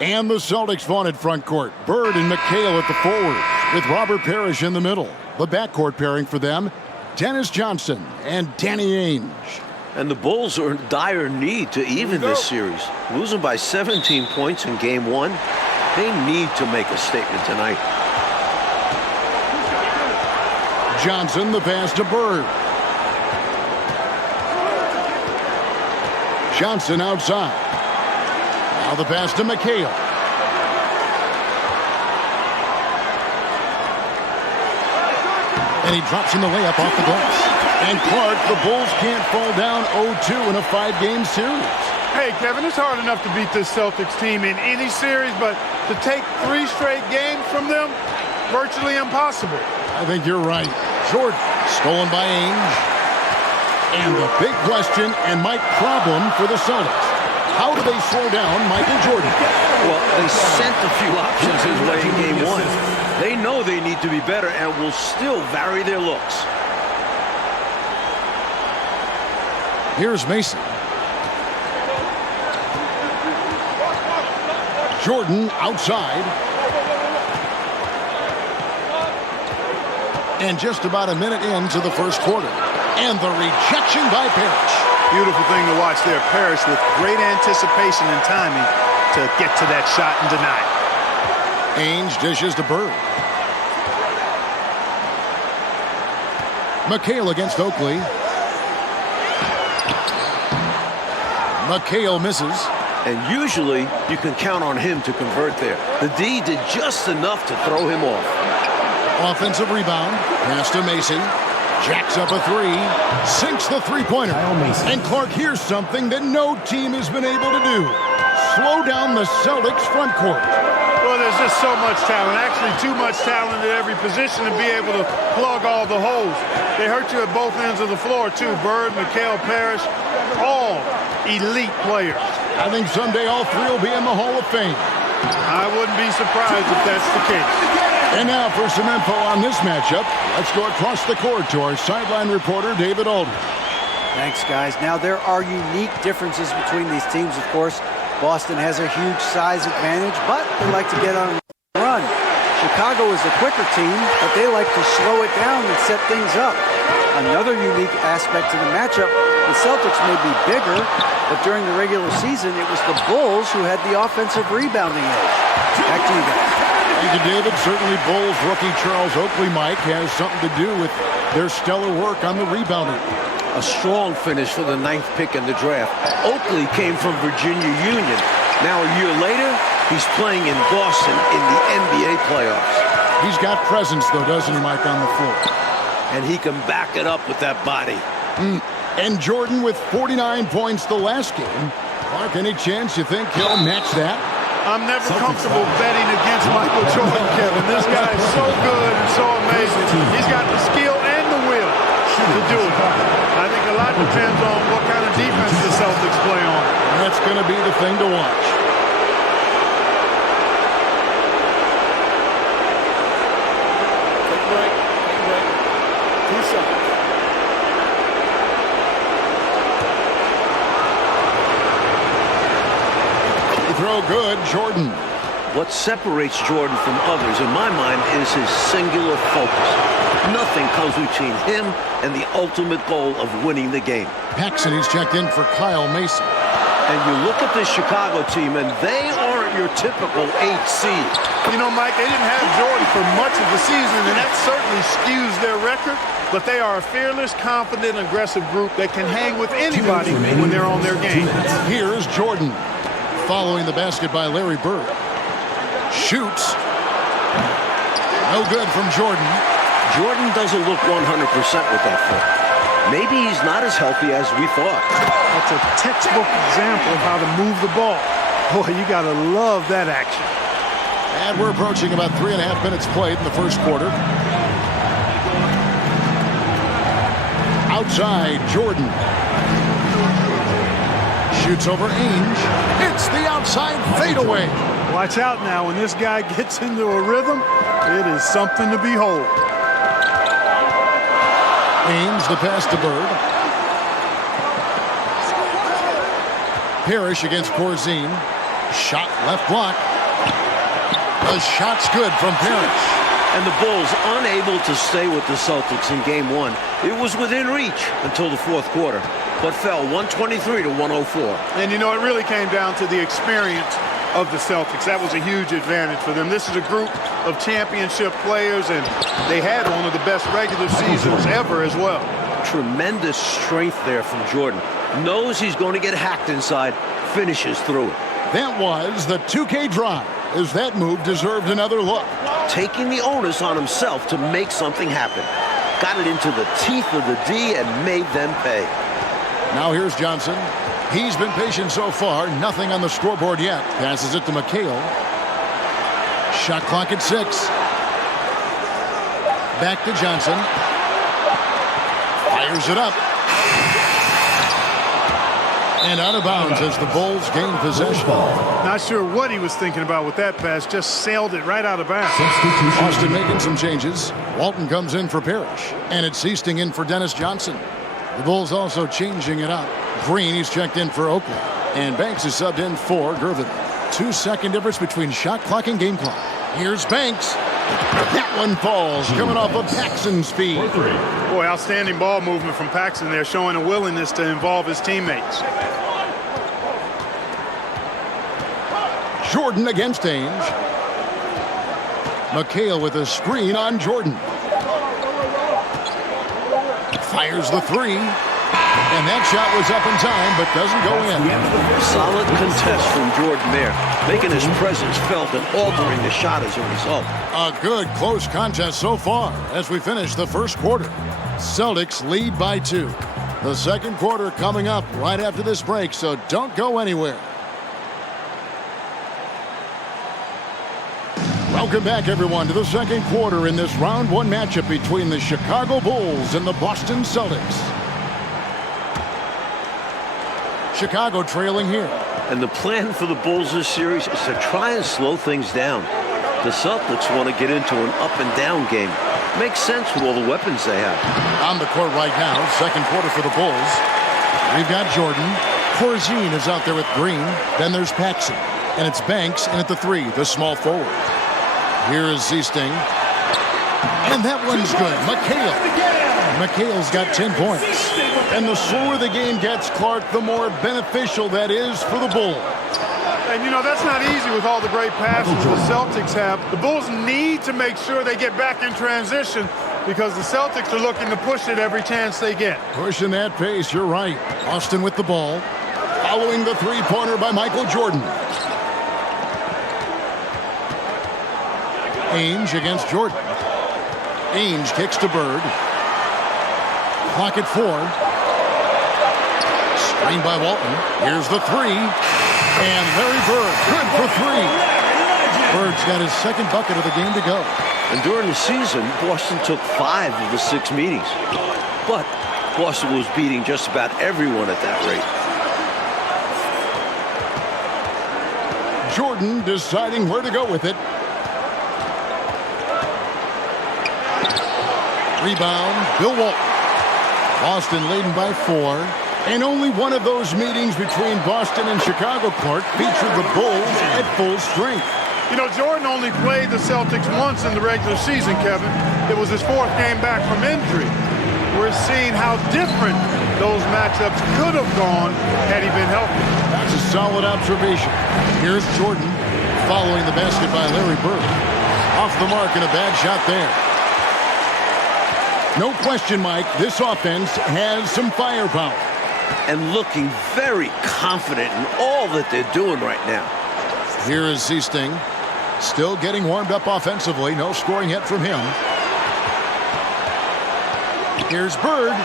And the Celtics vaunted front court, Bird and McHale at the forward, with Robert Parrish in the middle. The backcourt pairing for them, Dennis Johnson and Danny Ainge. And the Bulls are in dire need to even this series. Losing by 17 points in Game 1, they need to make a statement tonight. Johnson, the pass to Bird. Johnson outside. Now the pass to McHale. And he drops in the layup off the glass. And Clark, the Bulls can't fall down 0-2 in a 5-game series. Hey, Kevin, it's hard enough to beat this Celtics team in any series, but to take 3 straight games from them, virtually impossible. I think you're right. Jordan, stolen by Ainge. And the big question and Mike problem for the Celtics. How do they slow down Michael Jordan? Well, they sent a few options his way in Game 1. They know they need to be better and will still vary their looks. Here's Mason. Jordan outside. And just about a minute into the first quarter. And the rejection by Parrish. Beautiful thing to watch there. Parrish with great anticipation and timing to get to that shot and deny it. Ainge dishes to Bird. McHale against Oakley. McHale misses. And usually you can count on him to convert there. The D did just enough to throw him off. Offensive rebound. Pass to Macy. Jacks up a 3, sinks the three-pointer. And Clark hears something that no team has been able to do. Slow down the Celtics front court. Well, there's just so much talent, actually too much talent at every position to be able to plug all the holes. They hurt you at both ends of the floor, too. Bird, McHale, Parrish, all elite players. I think someday all 3 will be in the Hall of Fame. I wouldn't be surprised if that's the case. And now for some info on this matchup, let's go across the court to our sideline reporter, David Aldridge. Thanks, guys. Now, there are unique differences between these teams, of course. Boston has a huge size advantage, but they like to get on a run. Chicago is the quicker team, but they like to slow it down and set things up. Another unique aspect to the matchup, the Celtics may be bigger, but during the regular season, it was the Bulls who had the offensive rebounding edge. Back to you guys. Thank you, David. Certainly Bulls rookie Charles Oakley, Mike, has something to do with their stellar work on the rebounding. A strong finish for the 9th pick in the draft. Oakley came from Virginia Union. Now a year later, he's playing in Boston in the NBA playoffs. He's got presence, though, doesn't he, Mike, on the floor? And he can back it up with that body. And Jordan with 49 points the last game. Mark, any chance you think he'll match that? I'm never comfortable betting against Michael Jordan, Kevin. This guy is so good and so amazing. He's got the skill and the will to do it. I think a lot depends on what kind of defense the Celtics play on. That's going to be the thing to watch. Throw good, Jordan. What separates Jordan from others, in my mind, is his singular focus. Nothing comes between him and the ultimate goal of winning the game. Paxson, he's checked in for Kyle Mason. And you look at this Chicago team, and they aren't your typical 8 seed. You know, Mike, they didn't have Jordan for much of the season, and that certainly skews their record. But they are a fearless, confident, aggressive group that can hang with anybody when they're on their game. Here's Jordan. Following the basket by Larry Bird. Shoots. No good from Jordan. Jordan doesn't look 100% with that foot. Maybe he's not as healthy as we thought. That's a textbook example of how to move the ball. Boy, you got to love that action. And we're approaching about 3.5 minutes played in the first quarter. Outside, Jordan. Shoots over Ainge. It's the outside fadeaway. Watch out now. When this guy gets into a rhythm, it is something to behold. Ainge, the pass to Bird. Parrish against Corzine. Shot left block. The shot's good from Parrish. And the Bulls unable to stay with the Celtics in game 1. It was within reach until the fourth quarter, but fell 123 to 104. And you know, it really came down to the experience of the Celtics. That was a huge advantage for them. This is a group of championship players, and they had one of the best regular seasons ever as well. Tremendous strength there from Jordan. Knows he's going to get hacked inside, finishes through it. That was the 2K drive, as that move deserved another look. Taking the onus on himself to make something happen. Got it into the teeth of the D and made them pay. Now here's Johnson. He's been patient so far. Nothing on the scoreboard yet. Passes it to McHale. Shot clock at 6. Back to Johnson. Fires it up. And out of bounds as the Bulls gain possession. Not sure what he was thinking about with that pass. Just sailed it right out of bounds. Austin making some changes. Walton comes in for Parrish. And it's Easting in for Dennis Johnson. The Bulls also changing it up. Green, he's checked in for Oakley. And Banks is subbed in for Gervin. 2-second difference between shot clock and game clock. Here's Banks. That one falls, coming off of Paxson's speed. Boy, outstanding ball movement from Paxson there, showing a willingness to involve his teammates. Jordan against Ainge. McHale with a screen on Jordan. Fires the 3. And that shot was up in time, but doesn't go in. Solid contest from Jordan there, making his presence felt and altering the shot as a result. A good close contest so far as we finish the first quarter. Celtics lead by 2. The second quarter coming up right after this break, so don't go anywhere. Welcome back, everyone, to the second quarter in this round 1 matchup between the Chicago Bulls and the Boston Celtics. Chicago trailing here. And the plan for the Bulls this series is to try and slow things down. The Celtics want to get into an up and down game. Makes sense with all the weapons they have. On the court right now, second quarter for the Bulls. We've got Jordan. Corzine is out there with Green. Then there's Paxson. And it's Banks in at the 3, the small forward. Here is Zeesting. And that one's good. McHale's got 10 points. And the slower the game gets, Clark, the more beneficial that is for the Bulls. And, you know, that's not easy with all the great passes the Celtics have. The Bulls need to make sure they get back in transition because the Celtics are looking to push it every chance they get. Pushing that pace, you're right. Austin with the ball. Following the three-pointer by Michael Jordan. Ainge against Jordan. Ainge kicks to Bird. Clock at 4. Screen by Walton. Here's the 3. And Larry Bird, good for 3. Bird's got his second bucket of the game to go. And during the season, Boston took 5 of the 6 meetings. But Boston was beating just about everyone at that rate. Jordan deciding where to go with it. Rebound, Bill Walton. Boston leading by 4. And only one of those meetings between Boston and Chicago, Clark, featured the Bulls at full strength. You know, Jordan only played the Celtics once in the regular season, Kevin. It was his 4th game back from injury. We're seeing how different those matchups could have gone had he been healthy. That's a solid observation. Here's Jordan following the basket by Larry Bird. Off the mark and a bad shot there. No question, Mike, this offense has some firepower. And looking very confident in all that they're doing right now. Here is Zeesting. Still getting warmed up offensively. No scoring yet from him. Here's Bird.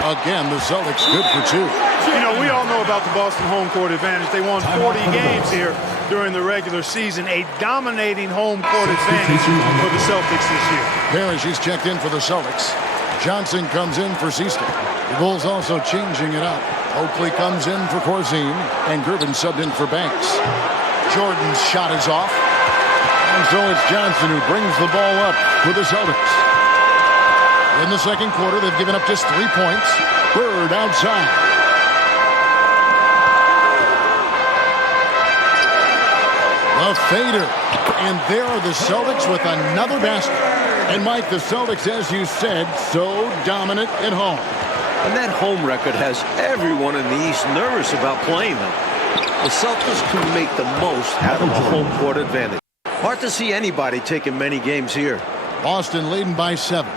Again, the Celtics good for 2. You know, we all know about the Boston home court advantage. They won 40 games here during the regular season. A dominating home court advantage for the Celtics this year. Parrish is checked in for the Celtics. Johnson comes in for Zeesting. The Bulls also changing it up. Oakley comes in for Corzine, and Gervin subbed in for Banks. Jordan's shot is off. And so it's Johnson who brings the ball up for the Celtics. In the second quarter, they've given up just 3 points. Bird outside. The fader. And there are the Celtics with another basket. And Mike, the Celtics, as you said, so dominant at home. And that home record has everyone in the East nervous about playing them. The Celtics can make the most out of a home court advantage. Hard to see anybody taking many games here. Boston leading by 7.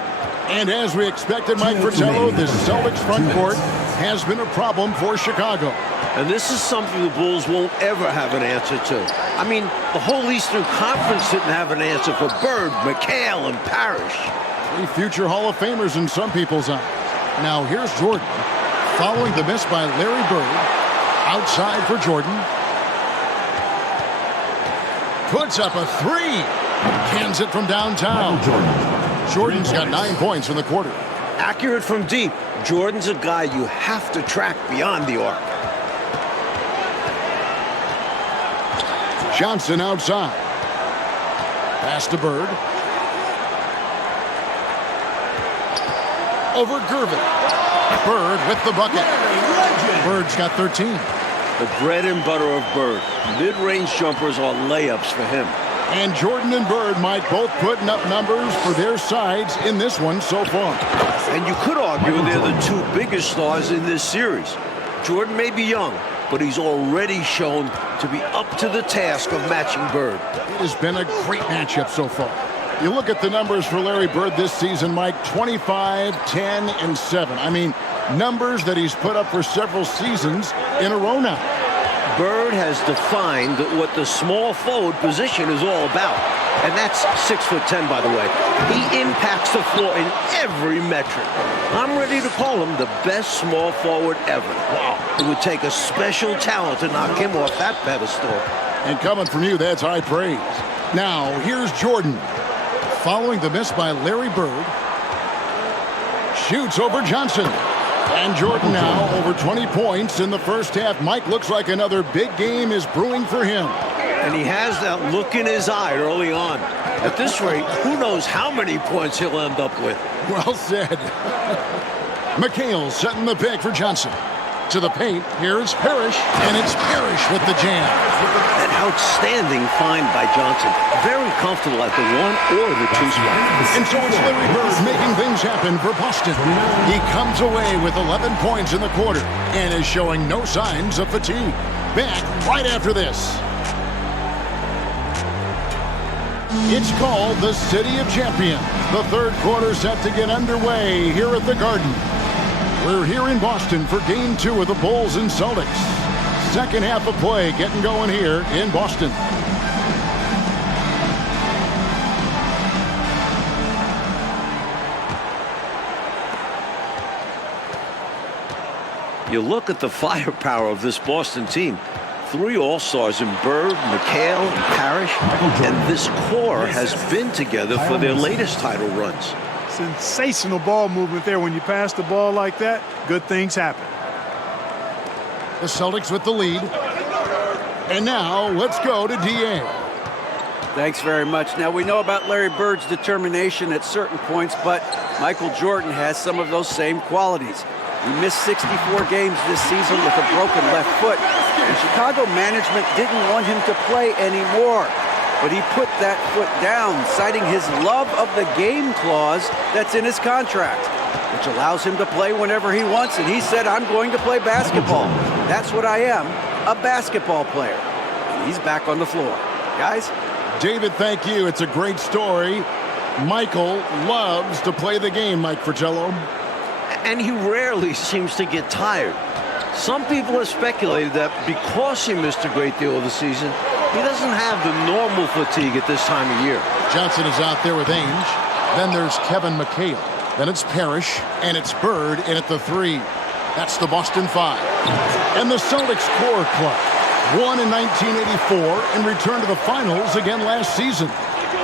And as we expected, Mike Fratello, the Celtics front court has been a problem for Chicago. And this is something the Bulls won't ever have an answer to. I mean, the whole Eastern Conference didn't have an answer for Bird, McHale, and Parrish. 3 future Hall of Famers in some people's eyes. Now here's Jordan, following the miss by Larry Bird. Outside for Jordan. Puts up a 3. Cans it from downtown. Jordan's got 9 points in the quarter. Accurate from deep. Jordan's a guy you have to track beyond the arc. Johnson outside. Pass to Bird. Over Gervin. Bird with the bucket. Bird's got 13. The bread and butter of Bird. Mid-range jumpers are layups for him. And Jordan and Bird might both putting up numbers for their sides in this one so far. And you could argue they're the 2 biggest stars in this series. Jordan may be young, but he's already shown to be up to the task of matching Bird. It has been a great matchup so far. You look at the numbers for Larry Bird this season, Mike, 25, 10, and 7. I mean, numbers that he's put up for several seasons in a row now. Bird has defined what the small forward position is all about. And that's 6'10", by the way. He impacts the floor in every metric. I'm ready to call him the best small forward ever. Wow. It would take a special talent to knock him off that pedestal. And coming from you, that's high praise. Now, here's Jordan. Following the miss by Larry Bird. Shoots over Johnson. And Jordan now over 20 points in the first half. Mike, looks like another big game is brewing for him. And he has that look in his eye early on. At this rate, who knows how many points he'll end up with. Well said. McHale setting the pick for Johnson. To the paint, here's Parrish, and it's Parrish with the jam. An outstanding find by Johnson. Very comfortable at the 1 or the 2 spot. And so it's Larry Bird making things happen for Boston. He comes away with 11 points in the quarter and is showing no signs of fatigue. Back right after this. It's called the City of Champions. The third quarter set to get underway here at the Garden. We're here in Boston for Game 2 of the Bulls and Celtics. Second half of play getting going here in Boston. You look at the firepower of this Boston team. 3 All-Stars in Bird, McHale, and Parrish. And this core has been together for their latest title runs. Sensational ball movement there. When you pass the ball like that, good things happen. The Celtics with the lead. And now let's go to DA. Thanks very much. Now, we know about Larry Bird's determination at certain points, but Michael Jordan has some of those same qualities. He missed 64 games this season with a broken left foot, and Chicago management didn't want him to play anymore. But he put that foot down, citing his love of the game clause that's in his contract, which allows him to play whenever he wants. And he said, I'm going to play basketball. That's what I am, a basketball player. And he's back on the floor. Guys? David, thank you. It's a great story. Michael loves to play the game, Mike Fratello. And he rarely seems to get tired. Some people have speculated that because he missed a great deal of the season, he doesn't have the normal fatigue at this time of year. Johnson is out there with Ainge. Then there's Kevin McHale. Then it's Parrish, and it's Bird in at the 3. That's the Boston 5. And the Celtics core club won in 1984 and returned to the finals again last season.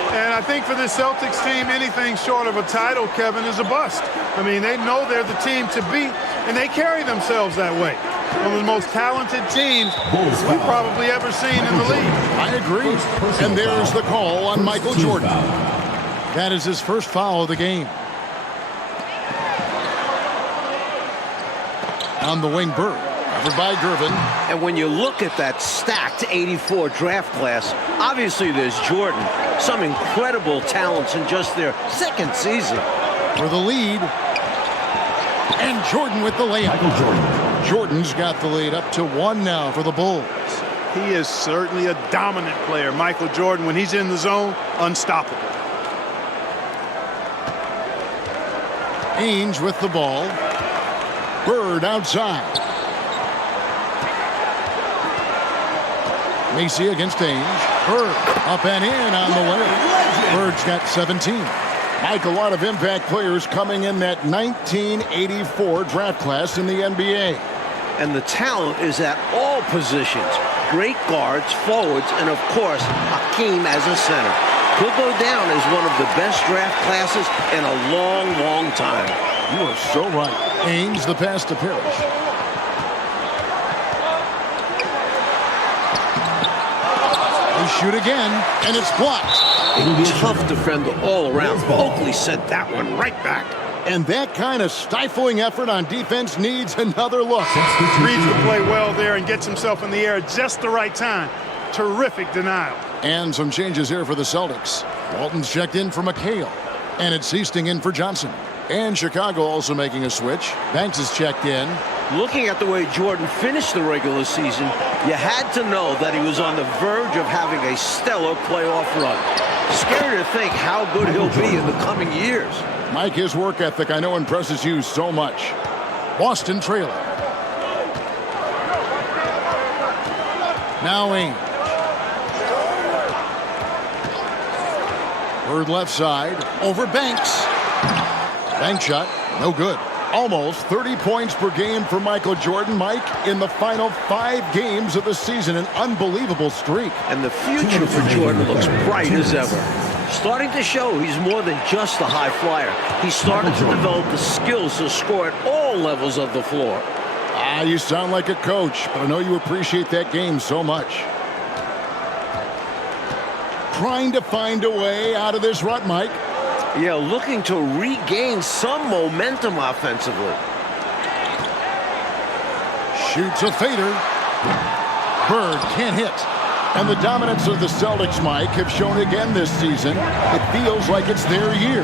And I think for this Celtics team, anything short of a title, Kevin, is a bust. I mean, they know they're the team to beat, and they carry themselves that way. One of the most talented teams we've probably ever seen in the league. I agree. And there's the call on Michael Jordan. That is his first foul of the game. On the wing, Bird. Covered by Gervin. And when you look at that stacked 84 draft class, obviously there's Jordan. Some incredible talents in just their second season. For the lead. And Jordan with the layup. Jordan's got the lead up to 1 now for the Bulls. He is certainly a dominant player. Michael Jordan, when he's in the zone, unstoppable. Ainge with the ball. Bird outside. Macy against Ainge. Bird up and in on the way. Bird's got 17. Mike, a lot of impact players coming in that 1984 draft class in the NBA. And the talent is at all positions. Great guards, forwards, and of course, Hakeem as a center. Could go down as one of the best draft classes in a long, long time. You are so right. Ainge the pass to Parrish. They shoot again, and it's blocked. A tough defender all around. Oakley sent that one right back. And that kind of stifling effort on defense needs another look. Reads the play well there and gets himself in the air at just the right time. Terrific denial. And some changes here for the Celtics. Walton's checked in for McHale. And it's Easting in for Johnson. And Chicago also making a switch. Banks is checked in. Looking at the way Jordan finished the regular season, you had to know that he was on the verge of having a stellar playoff run. Scary to think how good he'll be in the coming years. Mike, his work ethic I know impresses you so much. Boston trailing. Now Ainge. Bird left side. Over Banks. Bank shot. No good. Almost 30 points per game for Michael Jordan, Mike, in the final 5 games of the season. An unbelievable streak. And the future for Jordan looks bright as ever. Starting to show he's more than just a high flyer. He's started to develop the skills to score at all levels of the floor. Ah, you sound like a coach, but I know you appreciate that game so much. trying to find a way out of this rut, Mike. Yeah, looking to regain some momentum offensively. Shoots a fader. Bird can't hit. And the dominance of the Celtics, Mike, have shown again this season. It feels like it's their year.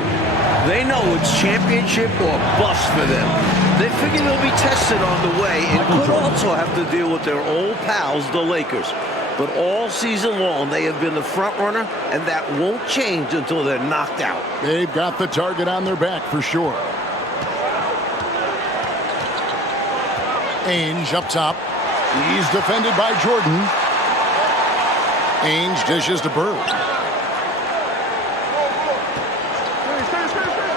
They know it's championship or bust for them. They figure they'll be tested on the way and could also have to deal with their old pals, the Lakers. But all season long, they have been the front runner, and that won't change until they're knocked out. They've got the target on their back for sure. Ainge up top. He's defended by Jordan. Ainge dishes to Bird.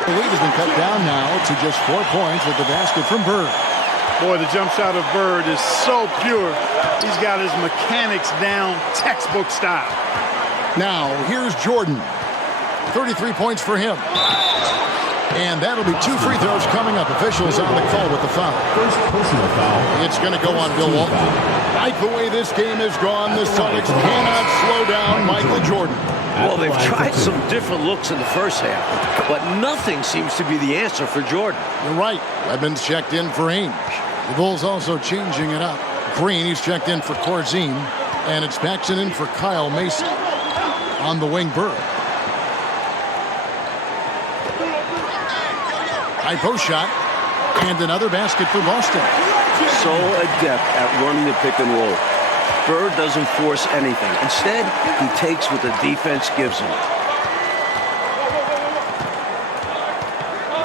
The lead has been cut down now to just 4 points with the basket from Bird. Boy, the jump shot of Bird is so pure. He's got his mechanics down, textbook style. Now, here's Jordan. 33 points for him. And that'll be 2 free throws coming up. Officials on the call with the foul. First personal foul. It's going to go on Bill Walton. Like the way this game has gone, the Celtics cannot slow down Michael Jordan. Well, they've tried some different looks in the first half, but nothing seems to be the answer for Jordan. You're right. Edmonds checked in for Ainge. The Bulls also changing it up. Green, he's checked in for Corzine. And it's Paxson in for Kyle Mason. On the wing, Bird. High post shot. And another basket for Boston. So adept at running the pick and roll. Bird doesn't force anything. Instead, he takes what the defense gives him.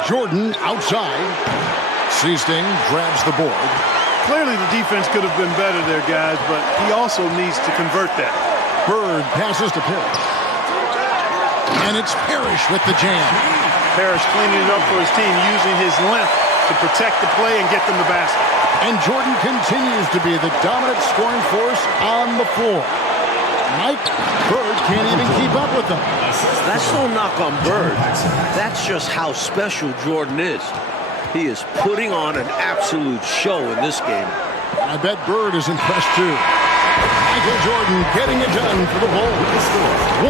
Jordan outside. Seasting grabs the board. Clearly the defense could have been better there, guys, but he also needs to convert that. Bird passes to Parrish. And it's Parrish with the jam. Parrish cleaning it up for his team, using his length to protect the play and get them the basket. And Jordan continues to be the dominant scoring force on the floor. Mike, Bird can't even keep up with them. That's no knock on Bird. That's just how special Jordan is. He is putting on an absolute show in this game. I bet Bird is impressed too. Michael Jordan getting it done for the Bulls.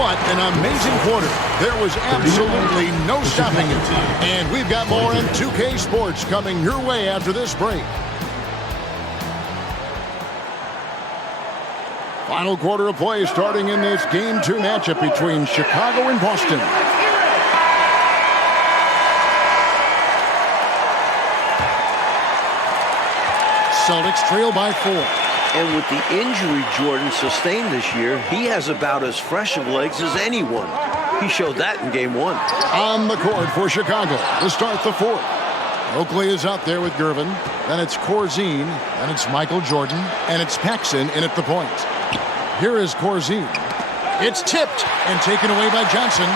What an amazing quarter. There was absolutely no stopping it. And we've got more in 2K Sports coming your way after this break. Final quarter of play starting in this Game 2 matchup between Chicago and Boston. Celtics trail by 4. And with the injury Jordan sustained this year, he has about as fresh of legs as anyone. He showed that in Game 1. On the court for Chicago to start the 4th. Oakley is out there with Gervin. Then it's Corzine. Then it's Michael Jordan. And it's Paxson in at the point. Here is Corzine. It's tipped and taken away by Johnson.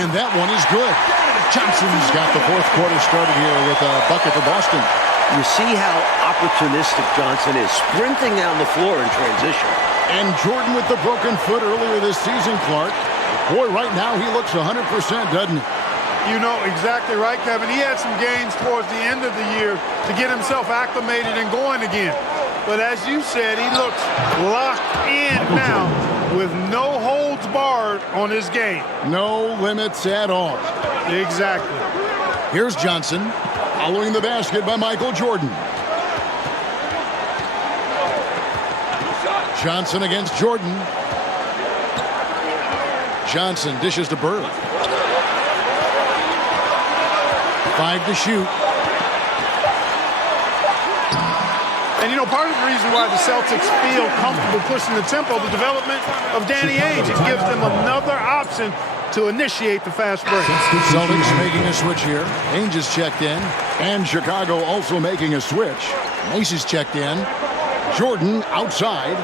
And that one is good. Johnson's got the 4th quarter started here with a bucket for Boston. You see how opportunistic Johnson is, sprinting down the floor in transition. And Jordan with the broken foot earlier this season, Clark. Boy, right now he looks 100%, doesn't he? You know exactly right, Kevin. He had some games towards the end of the year to get himself acclimated and going again. But as you said, he looks locked in now with no holds barred on his game. No limits at all. Exactly. Here's Johnson, following the basket by Michael Jordan. Johnson against Jordan. Johnson dishes to Bird. 5 to shoot. And, you know, part of the reason why the Celtics feel comfortable pushing the tempo, the development of Danny Ainge, it gives them another option to initiate the fast break. Celtics making a switch here. Ainge is checked in. And Chicago also making a switch. Macy's checked in. Jordan outside.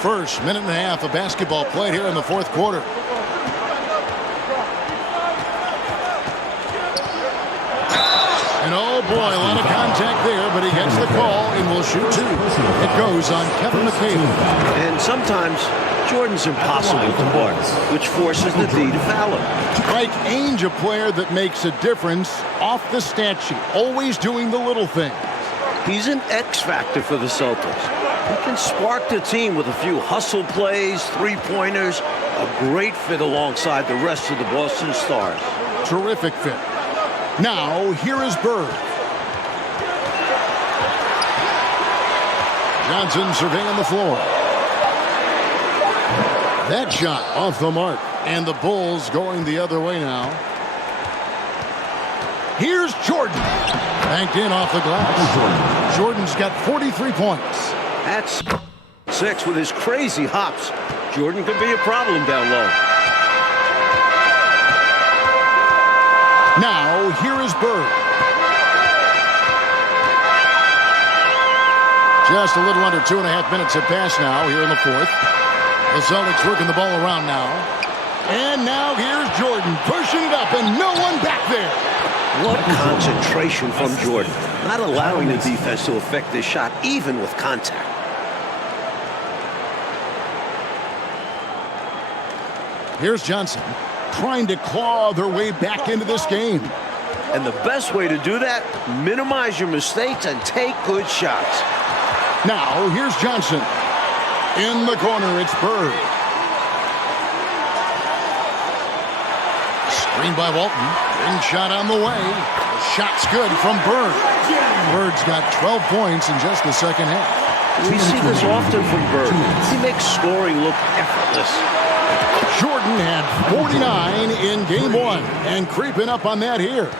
First minute and a half of basketball played here in the 4th quarter. And oh boy, a lot of contact there, but he gets the call and will shoot 2. It goes on Kevin McHale. And sometimes Jordan's impossible to guard, which forces the D to foul him. Like Ainge, a player that makes a difference off the stat sheet, always doing the little things. He's an X factor for the Celtics. He can spark the team with a few hustle plays, three-pointers, a great fit alongside the rest of the Boston Stars. Terrific fit. Now, here is Bird. Johnson surveying the floor. That shot off the mark. And the Bulls going the other way now. Here's Jordan. Banked in off the glass. Jordan's got 43 points. That's 6 with his crazy hops. Jordan could be a problem down low. Now, here is Bird. Just a little under 2.5 minutes have passed now here in the fourth. The Celtics working the ball around now. And now here's Jordan pushing it up and no one back there. What concentration from Jordan. Not allowing the defense to affect this shot even with contact. Here's Johnson trying to claw their way back into this game. And the best way to do that, minimize your mistakes and take good shots. Now, here's Johnson. In the corner, it's Bird. Screen by Walton. Ring shot on the way. The shot's good from Bird. Bird's got 12 points in just the second half. We see this often from Bird. He makes scoring look effortless. Jordan had 49 in game one and creeping up on that here.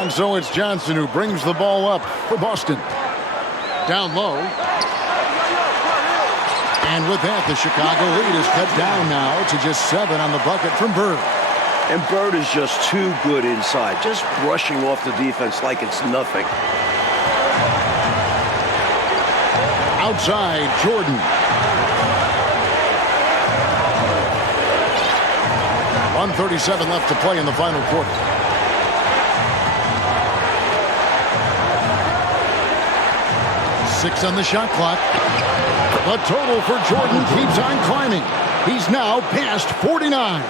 And so it's Johnson who brings the ball up for Boston. Down low. And with that, the Chicago lead is cut down now to just 7 on the bucket from Bird. And Bird is just too good inside, just brushing off the defense like it's nothing. Outside, Jordan. 1:37 left to play in the final quarter. Six on the shot clock. The total for Jordan keeps on climbing. He's now past 49.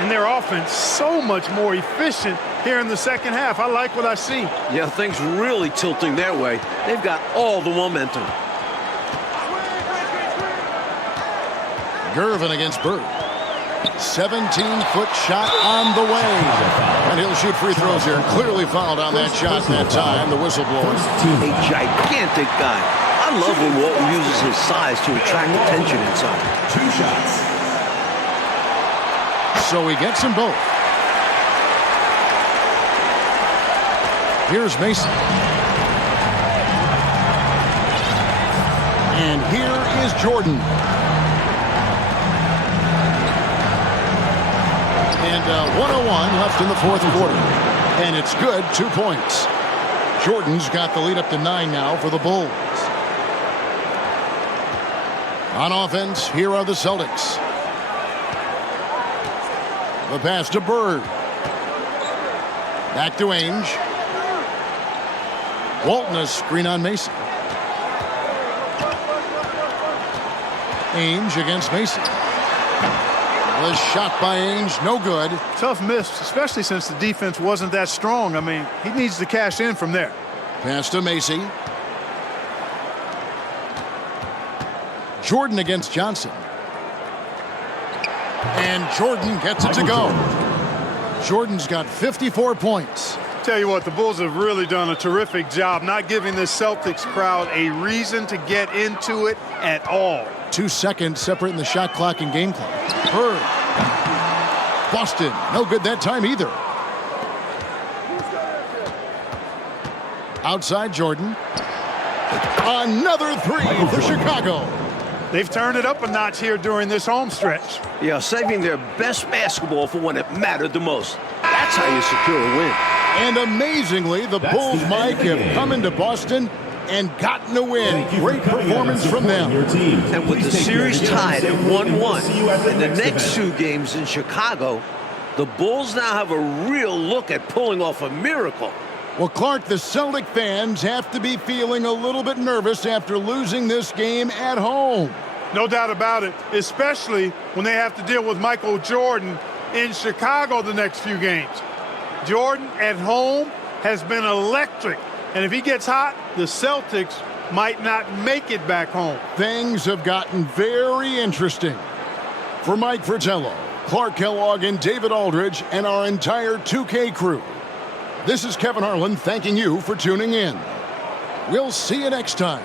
And their offense so much more efficient here in the second half. I like what I see. Yeah, things really tilting their way. They've got all the momentum. Gervin against Bird. 17-foot shot on the way. And he'll shoot free throws here. Clearly fouled on that shot that time. The whistle blows. A gigantic guy. I love when Walton uses his size to attract attention inside. 2 shots. So he gets them both. Here's Mason. And here is Jordan. And 1:01 left in the fourth quarter. And it's good, 2 points. Jordan's got the lead up to 9 now for the Bulls. On offense, here are the Celtics. The pass to Bird. Back to Ainge. Walton, a screen on Mason. Ainge against Mason. The shot by Ainge, no good. Tough miss, especially since the defense wasn't that strong. I mean, he needs to cash in from there. Pass to Macy. Jordan against Johnson. And Jordan gets it to go. Jordan's got 54 points. Tell you what, the Bulls have really done a terrific job not giving this Celtics crowd a reason to get into it at all. 2 seconds separating the shot clock and game clock. Bird. Boston, no good that time either. Outside Jordan. Another 3 for Chicago. They've turned it up a notch here during this home stretch. Yeah, saving their best basketball for when it mattered the most. That's how you secure a win. And amazingly, the Bulls, Mike, have come into Boston and gotten a win. Great performance from them. And with the series tied at 1-1 and the next 2 games in Chicago, the Bulls now have a real look at pulling off a miracle. Well, Clark, the Celtic fans have to be feeling a little bit nervous after losing this game at home. No doubt about it, especially when they have to deal with Michael Jordan in Chicago the next few games. Jordan at home has been electric. And if he gets hot, the Celtics might not make it back home. Things have gotten very interesting. For Mike Fratello, Clark Kellogg, and David Aldridge, and our entire 2K crew, this is Kevin Harlan thanking you for tuning in. We'll see you next time